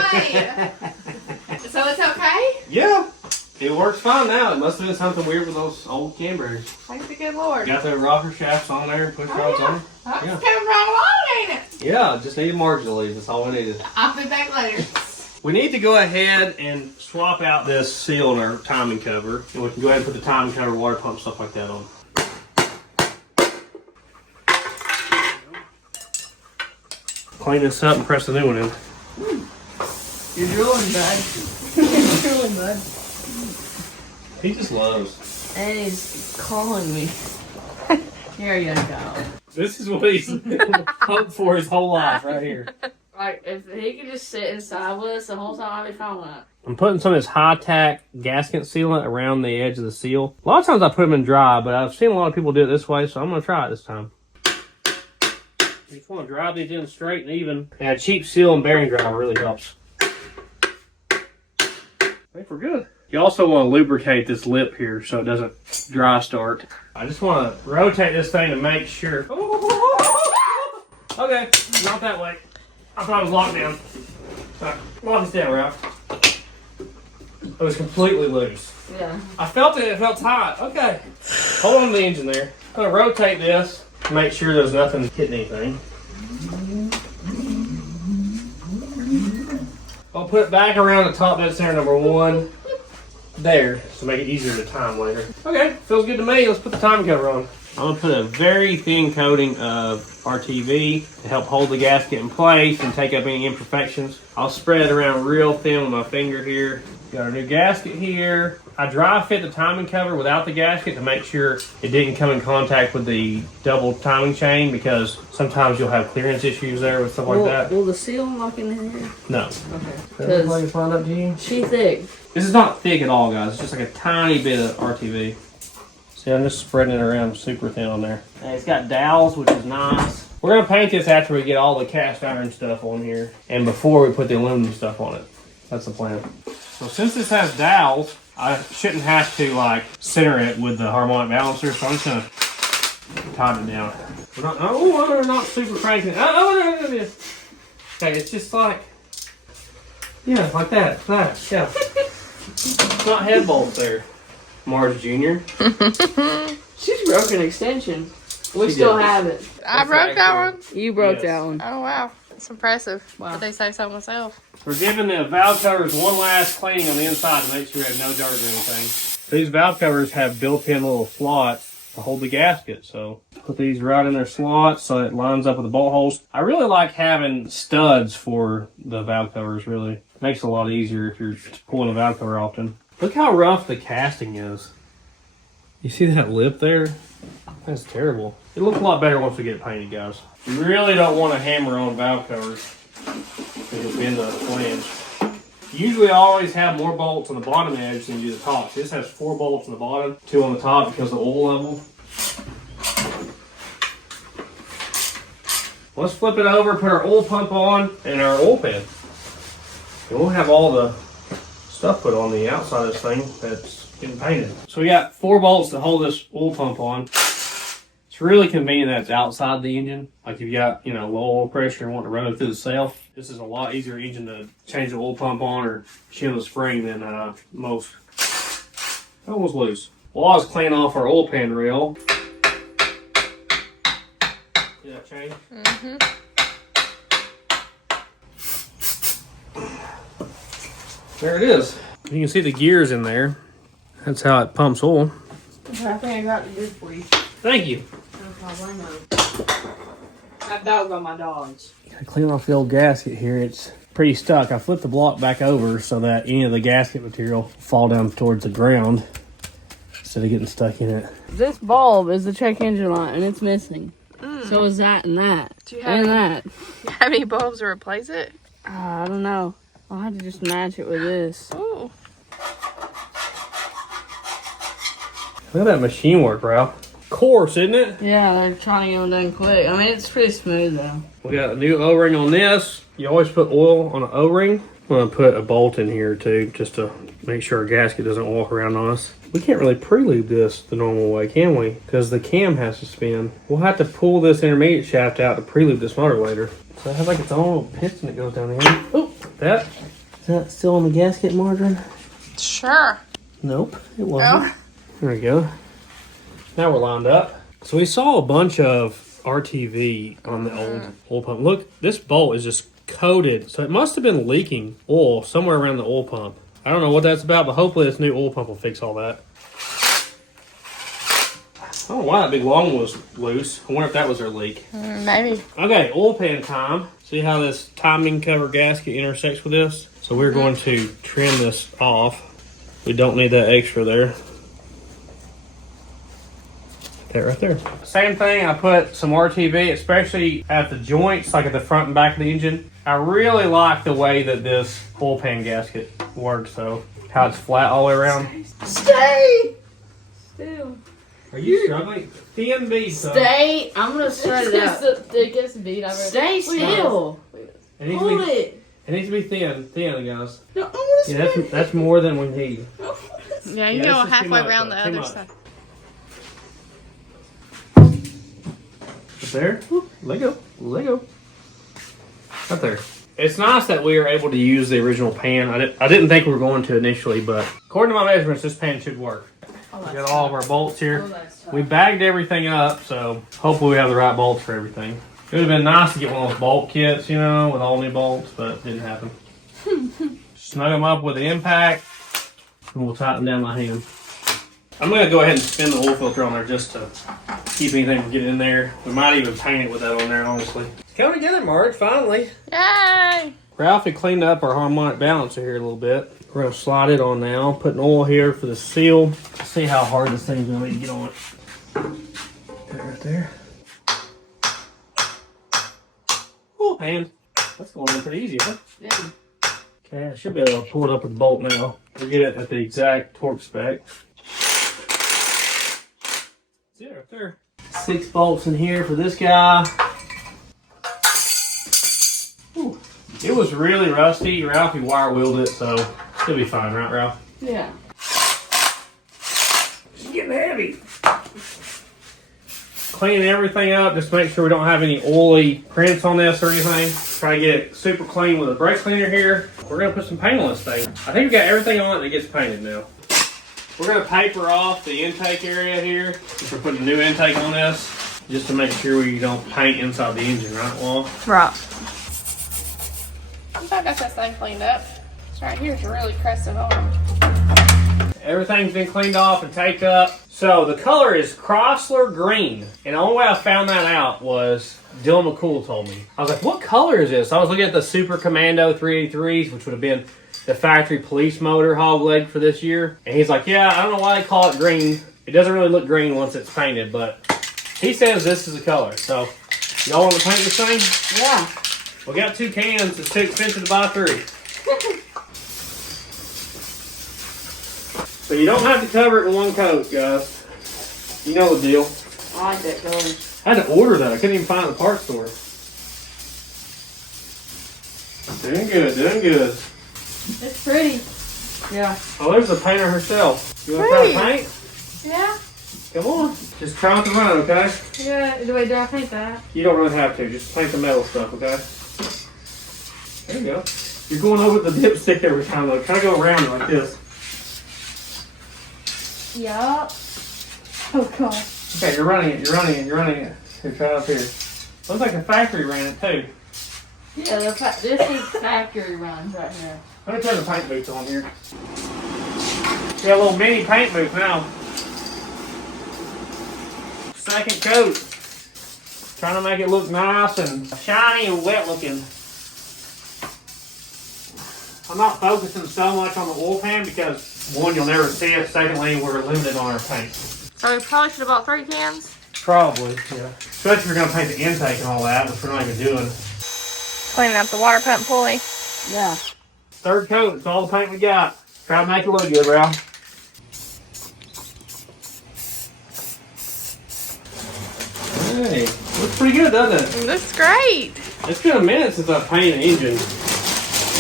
way? So it's okay? Yeah. It works fine now. It must have been something weird with those old carburetors. Thank the good Lord. Got the rocker shafts on there, push rods on. That's Yeah. coming right along, ain't it? Yeah, just needed marginally. That's all we needed. I'll be back later. We need to go ahead and swap out this seal in our timing cover. And we can go ahead and put the timing cover, water pump, stuff like that on. Clean this up and press the new one in. You're drilling, bud. You're drilling, bud. He just loves. And he's calling me. Here you go. This is what he's hoped for his whole life right here. Like, if he could just sit inside with us the whole time, I'd be fine with that. I'm putting some of this high-tack gasket sealant around the edge of the seal. A lot of times I put them in dry, but I've seen a lot of people do it this way, so I'm going to try it this time. You just want to drive these in straight and even. And a cheap seal and bearing driver really helps. I think we're good. You also want to lubricate this lip here so it doesn't dry start. I just want to rotate this thing to make sure. Okay, not that way. I thought it was locked down. Right, lock this down, Ralph. It was completely loose. Yeah. I felt it felt tight. Okay. Hold on to the engine there. I'm going to rotate this to make sure there's nothing hitting anything. I'll put it back around the top dead center number 1 there to make it easier to time later. Okay, feels good to me. Let's put the time cover on. I'm going to put a very thin coating of RTV to help hold the gasket in place and take up any imperfections. I'll spread it around real thin with my finger here. Got our new gasket here. I dry fit the timing cover without the gasket to make sure it didn't come in contact with the double timing chain, because sometimes you'll have clearance issues there with stuff like that. Will the seal lock in here? No. Okay. Does that find up to you? She thick. This is not thick at all, guys. It's just like a tiny bit of RTV. See, I'm just spreading it around super thin on there. And it's got dowels, which is nice. We're going to paint this after we get all the cast iron stuff on here and before we put the aluminum stuff on it. That's the plan. So since this has dowels, I shouldn't have to like center it with the harmonic balancer, so I'm just going to tighten it down. We're not super cranking it. Okay, it's just like, yeah, like that. Yeah. It's not head bolts there. Mars Jr. She's broken extension. We still have it. I broke that one. You broke Yes. that one. Oh wow, that's impressive. Wow. But they say so myself. We're giving the valve covers one last cleaning on the inside to make sure we have no dirt or anything. These valve covers have built-in little slots to hold the gasket, so put these right in their slots so it lines up with the bolt holes. I really like having studs for the valve covers, really. It makes it a lot easier if you're pulling a valve cover often. Look how rough the casting is. You see that lip there? That's terrible. It looks a lot better once we get it painted, guys. You really don't want to hammer on valve covers because you'll bend the flange. Usually I always have more bolts on the bottom edge than you do the top. This has 4 bolts on the bottom, 2 on the top because of the oil level. Let's flip it over, put our oil pump on, and our oil pan. And we'll have all the stuff put on the outside of this thing that's getting painted. So we got 4 bolts to hold this oil pump on. It's really convenient that it's outside the engine. Like if you got, you know, low oil pressure and want to run it through the sail, this is a lot easier engine to change the oil pump on or shim the spring than most. That was loose. Well, I was cleaning off our oil pan rail. Did that change? Mm-hmm. There it is. You can see the gears in there. That's how it pumps oil. I think I got it good for you. Thank you. No problem, I know. I've dogged on my dogs. I clean off the old gasket here. It's pretty stuck. I flipped the block back over so that any of the gasket material fall down towards the ground instead of getting stuck in it. This bulb is the check engine light, and it's missing. So is that and that. Do you have that. Do you have any bulbs to replace it? I don't know. I'll have to just match it with this. Ooh. Look at that machine work, Ralph. Coarse, isn't it? Yeah, they're trying to get them done quick. I mean, it's pretty smooth though. We got a new O-ring on this. You always put oil on an O-ring. I'm going to put a bolt in here too, just to make sure our gasket doesn't walk around on us. We can't really pre-lube this the normal way, can we? Because the cam has to spin. We'll have to pull this intermediate shaft out to pre-lube this motor later. So it has like its own little piston that goes down here. Oh, is that still on the gasket, Margarine? Sure. Nope, it wasn't. Oh. There we go. Now we're lined up. So we saw a bunch of RTV on the old oil pump. Look, this bolt is just coated. So it must have been leaking oil somewhere around the oil pump. I don't know what that's about, but hopefully this new oil pump will fix all that. I don't know why that big long one was loose. I wonder if that was their leak. Maybe. Okay, oil pan time. See how this timing cover gasket intersects with this? So we're going to trim this off. We don't need that extra there. That right there. Same thing, I put some RTV, especially at the joints, like at the front and back of the engine. I really like the way that this oil pan gasket works, though. How it's flat all the way around. Stay! Still. Are you struggling? Thin bead, son. Stay! I'm gonna stretch it out. It's the thickest bead I've ever Stay still! It needs Hold to be, it! It needs to be thin, guys. No, I wanna Yeah, that's more than we need. Yeah, you Yeah, go this is too halfway much, around the too other much. side. Up there. Let go. Let go. Up there. It's nice that we were able to use the original pan. I didn't think we were going to initially, but according to my measurements, this pan should work. We got all of our bolts here. We bagged everything up, so hopefully we have the right bolts for everything. It would have been nice to get one of those bolt kits, you know, with all new bolts, but it didn't happen. Snug them up with the impact, and we'll tighten down my hand. I'm going to go ahead and spin the oil filter on there just to keep anything from getting in there. We might even paint it with that on there, honestly. It's coming together, Marge, finally. Yay! Ralphie cleaned up our harmonic balancer here a little bit. We're going to slide it on now. Putting oil here for the seal. Let's see how hard this thing's going to be to get on it. That right there. Oh, hand. That's going in pretty easy, huh? Yeah. Okay, I should be able to pull it up with the bolt now. We'll get it at the exact torque spec. See it right there. 6 bolts in here for this guy. Ooh. It was really rusty. Ralphie wire wheeled it, so it'll be fine, right, Ralph? Yeah. It's getting heavy. Cleaning everything up, just make sure we don't have any oily prints on this or anything. Try to get it super clean with a brake cleaner here. We're gonna put some paint on this thing. I think we got everything on it that gets painted now. We're gonna paper off the intake area here. We're putting a new intake on this, just to make sure we don't paint inside the engine, right, Wall? Right. I thought I got this thing cleaned up. It's right here. It's really crescent on. Everything's been cleaned off and taped up. So the color is Chrysler green. And the only way I found that out was Dylan McCool told me. I was like, what color is this? I was looking at the Super Commando 383s, which would have been the factory police motor hog leg for this year. And he's like, yeah, I don't know why they call it green. It doesn't really look green once it's painted, but He says this is the color. So, y'all want to paint this thing? Yeah. We got 2 cans. It's too expensive to buy 3. So you don't have to cover it in one coat, guys. You know the deal. I like that color. I had to order that. I couldn't even find it at the parts store. Doing good, doing good. It's pretty. Yeah. Oh, there's the painter herself. You want to try to paint? Yeah. Come on. Just try not to run, okay? Yeah. Wait, do I paint that? You don't really have to. Just paint the metal stuff, okay? There you go. You're going over the dipstick every time, though. Kind of go around it like this. Yup. Oh, God. Okay, you're running it, you're running it, you're running it. Here, try it up here. Looks like the factory ran it, too. Yeah, this is factory runs right here. Let me turn the paint booth on here. We got a little mini paint booth now. Second coat. Trying to make it look nice and shiny and wet looking. I'm not focusing so much on the oil pan because, one, you'll never see it. Secondly, we're limited on our paint. So we probably should have bought 3 cans. Probably, yeah. Especially if you're going to paint the intake and all that, which we're not even doing. Cleaning up the water pump pulley. Yeah. Third coat, it's all the paint we got. Try to make it look good, Ralph. Hey, looks pretty good, doesn't it? It looks great. It's been a minute since I've painted an engine.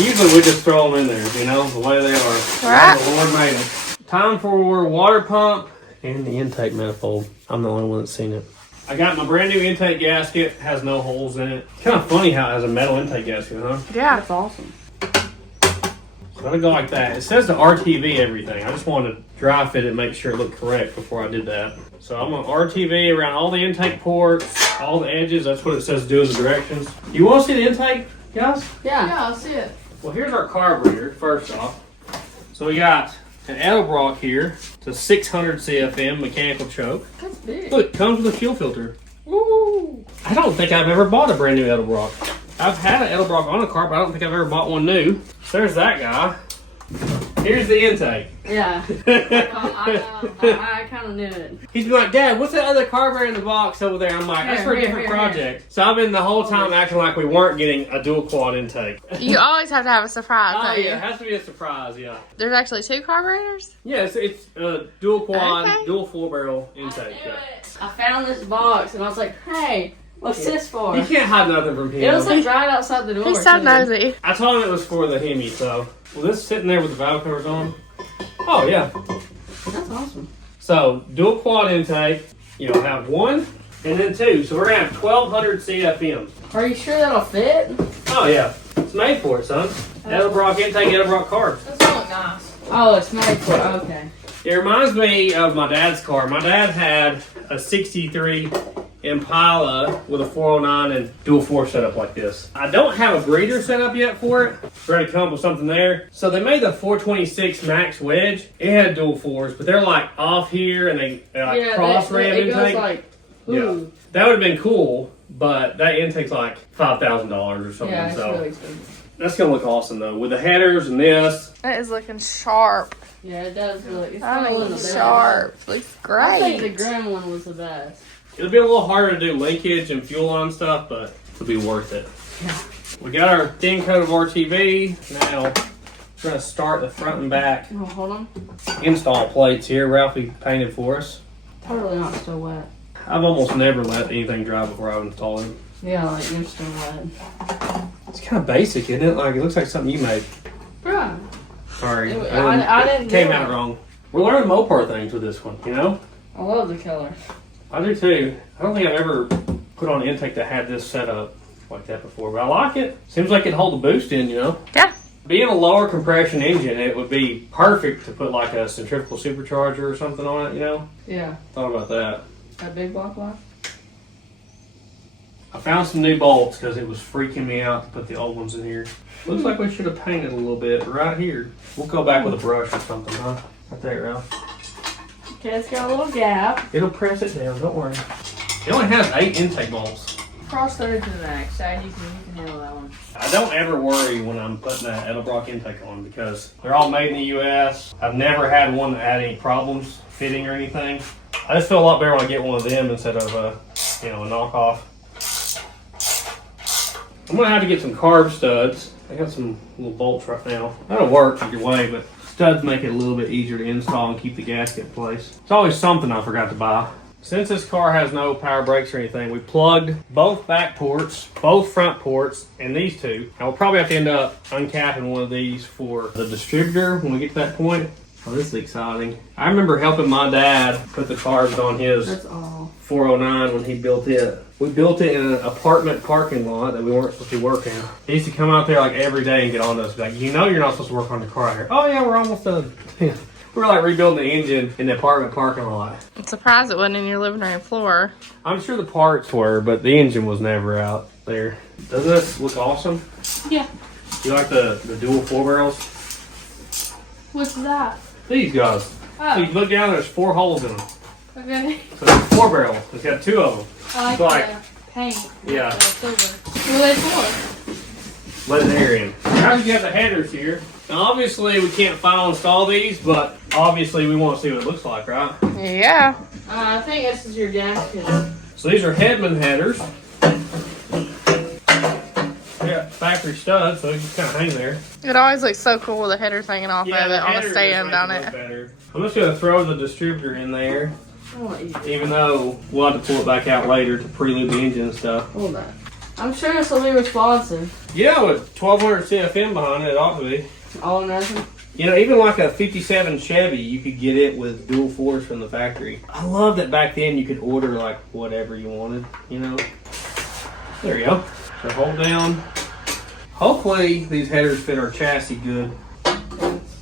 Usually we just throw them in there, you know, the way they are. Right. The Lord made them. Time for water pump and the intake manifold. I'm the only one that's seen it. I got my brand new intake gasket. Has no holes in it. Kind of funny how it has a metal intake gasket, huh? Yeah. That's awesome. So I go like that. It says to RTV everything. I just wanted to dry fit it and make sure it looked correct before I did that. So I'm going to RTV around all the intake ports, all the edges. That's what it says to do in the directions. You want to see the intake, guys? Yeah. Yeah, I'll see it. Well, here's our carburetor, first off. So we got an Edelbrock here. It's a 600 CFM mechanical choke. That's big. Look, it comes with a fuel filter. Woo! I don't think I've ever bought a brand new Edelbrock. I've had an Edelbrock on a car, but I don't think I've ever bought one new. So there's that guy. Here's the intake. Yeah. I kind of knew it. He's been like, Dad, what's that other carburetor in the box over there? I'm like, that's for a Here, different here, project. So I've been the whole time acting like we weren't getting a dual quad intake. You always have to have a surprise, Oh don't you? yeah, it has to be a surprise, yeah. There's actually 2 carburetors? Yeah, it's dual quad, Okay. dual 4-barrel intake. Yeah. I found this box and I was like, hey, what's this for? You can't hide nothing from It him. was like right outside the door. He's so too. nosy. I told him it was for the Hemi, so. Well, this is sitting there with the valve covers on. Oh, yeah. That's awesome. So, dual quad intake. You know, have 1 and then 2. So, we're going to have 1200 CFM. Are you sure that'll fit? Oh, yeah. It's made for it, son. Edelbrock intake, Edelbrock carbs. That's gonna look nice. Oh, it's made for okay. It reminds me of my dad's car. My dad had a 63 Impala with a 409 and dual 4 setup like this. I don't have a breeder set up yet for it. We're going to come up with something there. So they made the 426 Max Wedge. It had dual 4s, but they're like off here and they like cross ram it intake. goes like, Yeah, ooh. that would have been cool, but that intake's like $5,000 or something. Yeah, it's so really expensive. that's going to look awesome though with the headers and this. That is looking sharp. Yeah, it does look. It's I probably mean, the best. sharp. Looks I think great. the Grim one was the best. It'll be a little harder to do linkage and fuel line stuff, but it'll be worth it. Yeah. We got our thin coat of RTV. Now we're going to start the front and back Oh, hold on. install plates here. Ralphie painted for us. Totally not still wet. I've almost never let anything dry before I install it. Yeah, like you're still wet. It's kind of basic, isn't it? Like it looks like something you made. Bruh. Sorry, I didn't it came do out it. wrong. We're learning Mopar things with this one, you know? I love the color. I do too. I don't think I've ever put on an intake that had this set up like that before, but I like it. Seems like it'd hold the boost in, you know? Yeah. Being a lower compression engine, it would be perfect to put like a centrifugal supercharger or something on it, you know? Yeah. Thought about that. That big block block. I found some new bolts because it was freaking me out to put the old ones in here. Looks like we should have painted a little bit right here. We'll go back with a brush or something, huh? Right there, Ralph. Okay, it's got a little gap. It'll press it down, don't worry. It only has 8 intake bolts. Cross third to the next side. You can handle that one. I don't ever worry when I'm putting that Edelbrock intake on because they're all made in the U.S. I've never had one that had any problems fitting or anything. I just feel a lot better when I get one of them instead of you know, a knockoff. I'm gonna have to get some carb studs. I got some little bolts right now. That'll work either way, but studs make it a little bit easier to install and keep the gasket in place. It's always something I forgot to buy. Since this car has no power brakes or anything, we plugged both back ports, both front ports, and these two. And we'll probably have to end up uncapping one of these for the distributor when we get to that point. Oh, this is exciting. I remember helping my dad put the carbs on his 409 when he built it. We built it in an apartment parking lot that we weren't supposed to be working. He used to come out there like every day and get on us. Like, you know you're not supposed to work on the car out here. Oh yeah, we're almost done. We're like rebuilding the engine in the apartment parking lot. I'm surprised it wasn't in your living room floor. I'm sure the parts were, but the engine was never out there. Doesn't this look awesome? Yeah. You like the dual 4 barrels? What's that? These guys. Oh. So you look down, there's 4 holes in them. Okay. So it's a 4 barrel. It's got 2 of them. I It's like like, the paint. yeah. The silver. What are they for? Let it air in. Now you have the headers here. Now obviously we can't final install these, but obviously we want to see what it looks like, right? Yeah. I think this is your gasket. So these are Hedman headers. Yeah, factory studs, so they just kind of hang there. It always looks so cool with the headers hanging off of it the on the headers stand, just don't make it? look better. I'm just going to throw the distributor in there, even though we'll have to pull it back out later to preload the engine and stuff. Hold on. I'm sure this will be responsive. Yeah, with 1200 CFM behind it, it ought to be. All or nothing. You know, even like a 57 Chevy, you could get it with dual 4s from the factory. I love that back then you could order like whatever you wanted, you know. There you go. So hold down. Hopefully these headers fit our chassis good.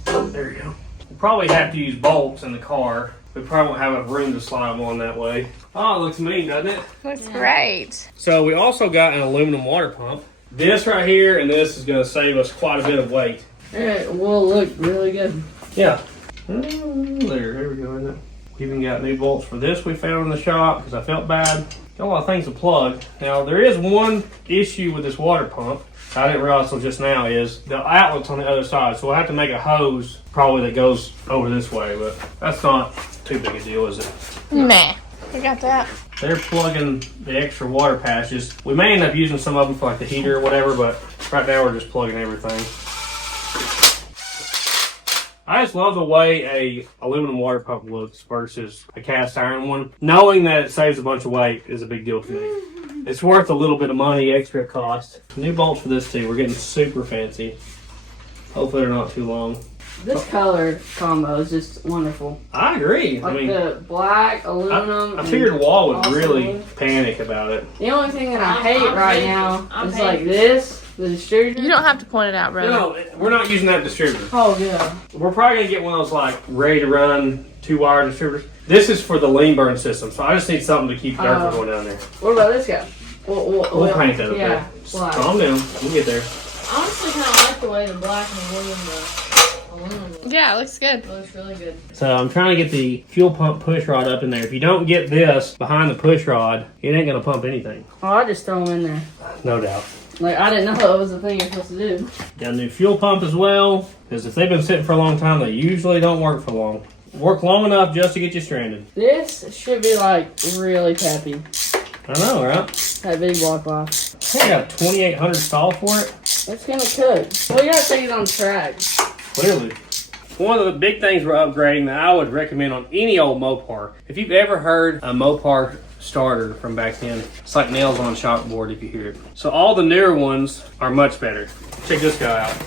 There you go. We'll probably have to use bolts in the car. We probably won't have enough room to slide them on that way. Oh, it looks mean, doesn't it? Looks great. So we also got an aluminum water pump. This right here and this is going to save us quite a bit of weight. It will look really good. Yeah. There we go, isn't it? We even got new bolts for this we found in the shop because I felt bad. Got a lot of things to plug. Now, there is one issue with this water pump I didn't realize until just now is the outlet's on the other side. So we'll have to make a hose probably that goes over this way, but that's not too big a deal, is it? Nah. We got that. They're plugging the extra water patches. We may end up using some of them for like the heater or whatever, but right now we're just plugging everything. I just love the way a aluminum water pump looks versus a cast iron one. Knowing that it saves a bunch of weight is a big deal to me. It's worth a little bit of money, extra cost. New bolts for this too. We're getting super fancy. Hopefully they're not too long. This color combo is just wonderful. I agree. Like I mean, the black, aluminum. I figured Wall would awesome really wood. panic about it. The only thing that I hate right now is like this, the distributor. You don't have to point it out, brother. No, we're not using that distributor. Oh, yeah. We're probably going to get one of those like ready to run 2-wire distributors. This is for the lean burn system, so I just need something to keep dirt from going down there. What about this guy? We'll paint that up there. Black. Calm down. We'll get there. Honestly, kind of like the way the black and the blue and the aluminum Yeah, it looks good. looks really good. So I'm trying to get the fuel pump push rod up in there. If you don't get this behind the push rod, it ain't going to pump anything. Oh, I just throw them in there. No doubt. Like, I didn't know that was the thing you're supposed to do. Got a new fuel pump as well, because if they've been sitting for a long time, they usually don't work for long. Work long enough just to get you stranded. This should be, like, really peppy. I know, right? That big block off. I think I got 2,800 stall for it. It's gonna cook. Well, you gotta take it on track. Clearly. One of the big things we're upgrading that I would recommend on any old Mopar, if you've ever heard a Mopar starter from back then, it's like nails on a chalkboard if you hear it. So all the newer ones are much better. Check this guy out.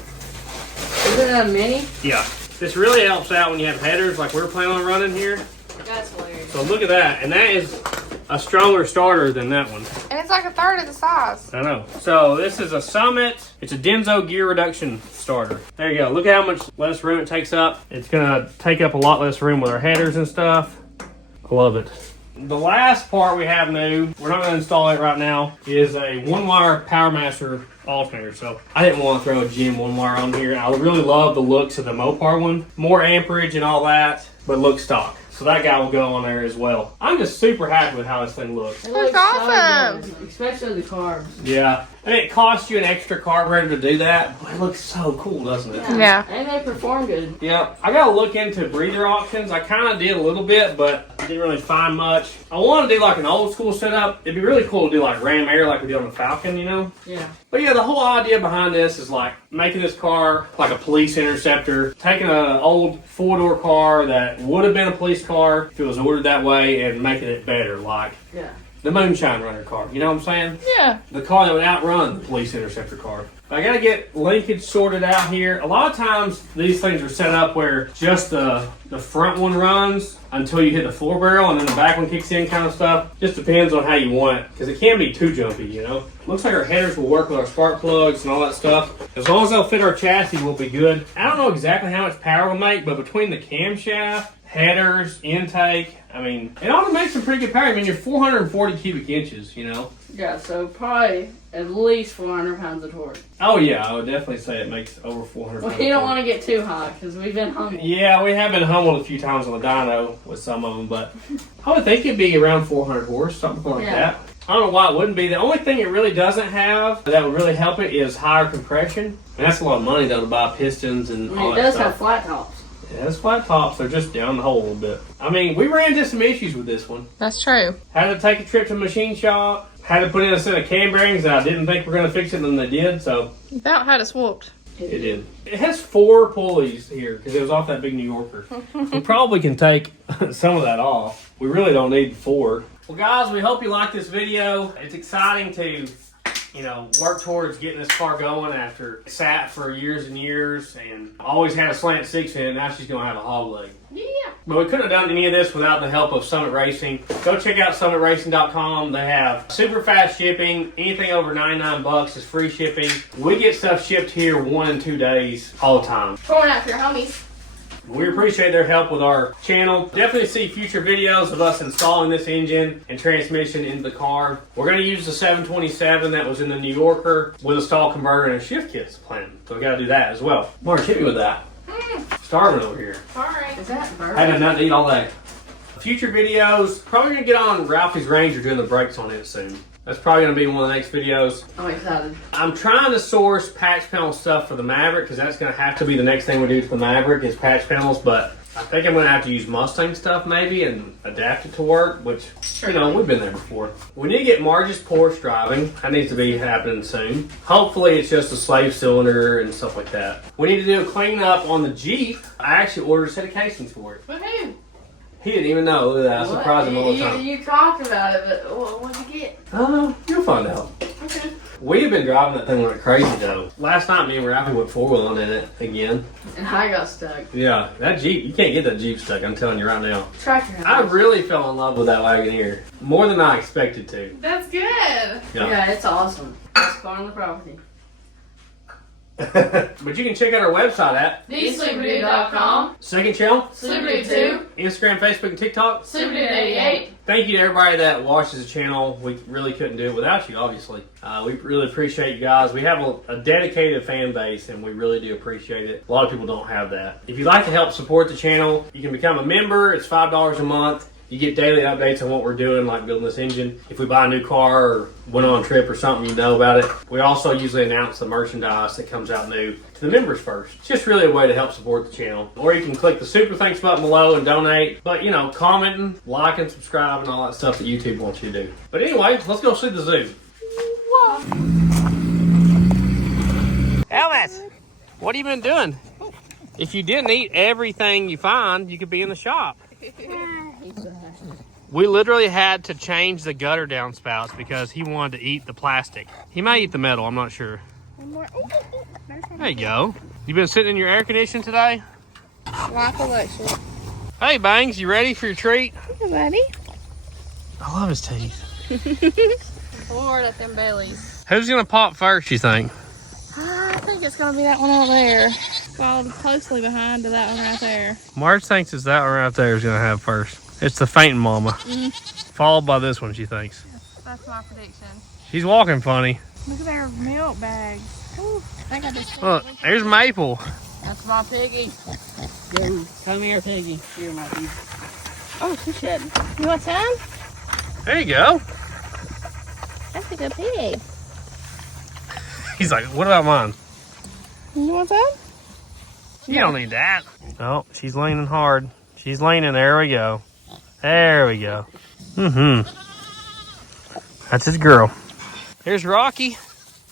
Isn't that a mini? Yeah. This really helps out when you have headers like we're planning on running here. That's hilarious. So look at that. And that is a stronger starter than that one. And it's like a third of the size. I know. So this is a Summit. It's a Denso gear reduction starter. There you go. Look at how much less room it takes up. It's gonna take up a lot less room with our headers and stuff. I love it. The last part we have new, we're not gonna install it right now, is a 1-wire Powermaster alternator. So I didn't want to throw a GM 1-wire on here. I really love the looks of the Mopar one. More amperage and all that, but looks stock. So that guy will go on there as well. I'm just super happy with how this thing looks. It looks awesome. so good, especially the carbs. Yeah. And it costs you an extra carburetor to do that, but it looks so cool, doesn't it? Yeah. And they perform good. Yeah. I got to look into breather options. I kind of did a little bit, but didn't really find much. I want to do like an old school setup. It'd be really cool to do like ram air like we did on the Falcon, you know? Yeah. But yeah, the whole idea behind this is like making this car like a police interceptor, taking an old four-door car that would have been a police car if it was ordered that way and making it better, like the Moonshine Runner car. You know what I'm saying? Yeah. The car that would outrun the police interceptor car. I gotta get linkage sorted out here. A lot of times these things are set up where just the front one runs until you hit the floor barrel and then the back one kicks in kind of stuff. Just depends on how you want it because it can be too jumpy, you know. Looks like our headers will work with our spark plugs and all that stuff. As long as they'll fit our chassis, we'll be good. I don't know exactly how much power we'll make, but between the camshaft, headers, intake, I mean, it ought to make some pretty good power. I mean, you're 440 cubic inches, you know. Yeah, so probably at least 400 pounds of torque. Oh yeah, I would definitely say it makes over 400 Well, pounds. you don't want to get too hot because we've been humbled. Yeah, we have been humbled a few times on the dyno with some of them, but I would think it'd be around 400 horse, something like that. I don't know why it wouldn't be. The only thing it really doesn't have that would really help it is higher compression. And that's a lot of money though to buy pistons and all It that does stuff. have flat tops. Yeah, those flat tops are just down the hole a little bit. I mean, we ran into some issues with this one. That's true. Had to take a trip to the machine shop. Had to put in a set of cam bearings that I didn't think were going to fix it, and they did, so. About had us whooped. It did. It has 4 pulleys here because it was off that big New Yorker. We probably can take some of that off. We really don't need 4. Well, guys, we hope you like this video. It's exciting to, you know, work towards getting this car going after it sat for years and years and always had a slant 6 in it. Now she's going to have a hog leg. Yeah. But we couldn't have done any of this without the help of Summit Racing. Go check out summitracing.com. They have super fast shipping. Anything over $99 is free shipping. We get stuff shipped here 1 and 2 days all the time. Going after your homies. We appreciate their help with our channel. Definitely see future videos of us installing this engine and transmission into the car. We're going to use the 727 that was in the New Yorker with a stall converter and a shift kit's plan. So we got to do that as well. Mark, hit me with that. Starving over here. Alright. Is that bird? I had nothing to eat all day. Future videos, probably going to get on Ralphie's Ranger doing the brakes on it soon. That's probably going to be one of the next videos. I'm excited. I'm trying to source patch panel stuff for the Maverick because that's going to have to be the next thing we do for the Maverick is patch panels, but I think I'm going to have to use Mustang stuff maybe and adapt it to work, which, you know, we've been there before. We need to get Marge's Porsche driving. That needs to be happening soon. Hopefully it's just a slave cylinder and stuff like that. We need to do a cleanup on the Jeep. I actually ordered a set of casings for it. Woohoo. He didn't even know. Look at that. I surprised him all the time. You talked about it, but what'd you get? You'll find out. Okay. We have been driving that thing like crazy though. Last night me and Ralphie went 4-wheeling in it again. And I got stuck. Yeah, that Jeep, you can't get that Jeep stuck, I'm telling you right now. Tractor I house. really fell in love with that Wagoneer. More than I expected to. That's good. Yeah, it's awesome. It's far on the property. But you can check out our website at TheSleeperDude.com. Second Channel, SleeperDude2. Instagram, Facebook, and TikTok. SleeperDude88. Thank you to everybody that watches the channel. We really couldn't do it without you, obviously. We really appreciate you guys. We have a dedicated fan base, and we really do appreciate it. A lot of people don't have that. If you'd like to help support the channel, you can become a member. It's $5 a month. You get daily updates on what we're doing, like building this engine. If we buy a new car or went on a trip or something, you know about it. We also usually announce the merchandise that comes out new to the members first. It's just really a way to help support the channel. Or you can click the super thanks button below and donate. But, you know, commenting, liking, subscribing, all that stuff that YouTube wants you to do. But anyway, let's go see the zoo. Elvis, what have you been doing? If you didn't eat everything you find, you could be in the shop. We literally had to change the gutter downspouts because he wanted to eat the plastic. He might eat the metal, I'm not sure. There you go. You been sitting in your air conditioning today? Like election. Hey Bangs, you ready for your treat? Hey, buddy. I love his teeth. Lord at them bellies. Who's gonna pop first, you think? I think it's gonna be that one out there. Followed closely behind to that one right there. Marge thinks it's that one right there is gonna have first. It's the fainting mama. Followed by this one, she thinks. That's my prediction. She's walking funny. Look at their milk bags. Ooh, I think I just Look, there's Maple. That's my piggy. Go. Come here, piggy. Here, my piggy. Oh, she should. You want some? There you go. That's a good pig. He's like, what about mine? You want some? You don't need that. Oh, she's leaning hard. She's leaning. There we go. There we go. That's his girl. Here's Rocky.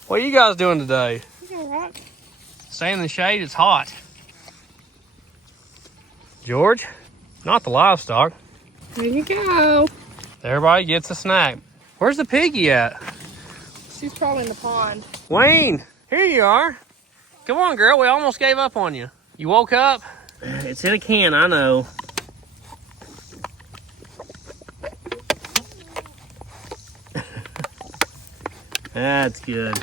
What are you guys doing today? Stay in the shade. It's hot. George, not the livestock. There you go. Everybody gets a snack. Where's the piggy at? She's probably in the pond. Wayne, here you are. Come on, girl. We almost gave up on you. You woke up? It's in a can, I know. That's good.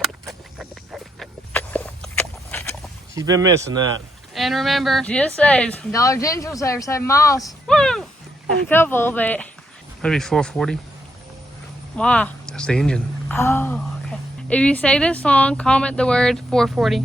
She's been missing that. And remember, GSAs. Dollar General saver, 7 miles. Woo! A couple of it. That'd be 440. Why? That's the engine. Oh, okay. If you say this song, comment the word 440.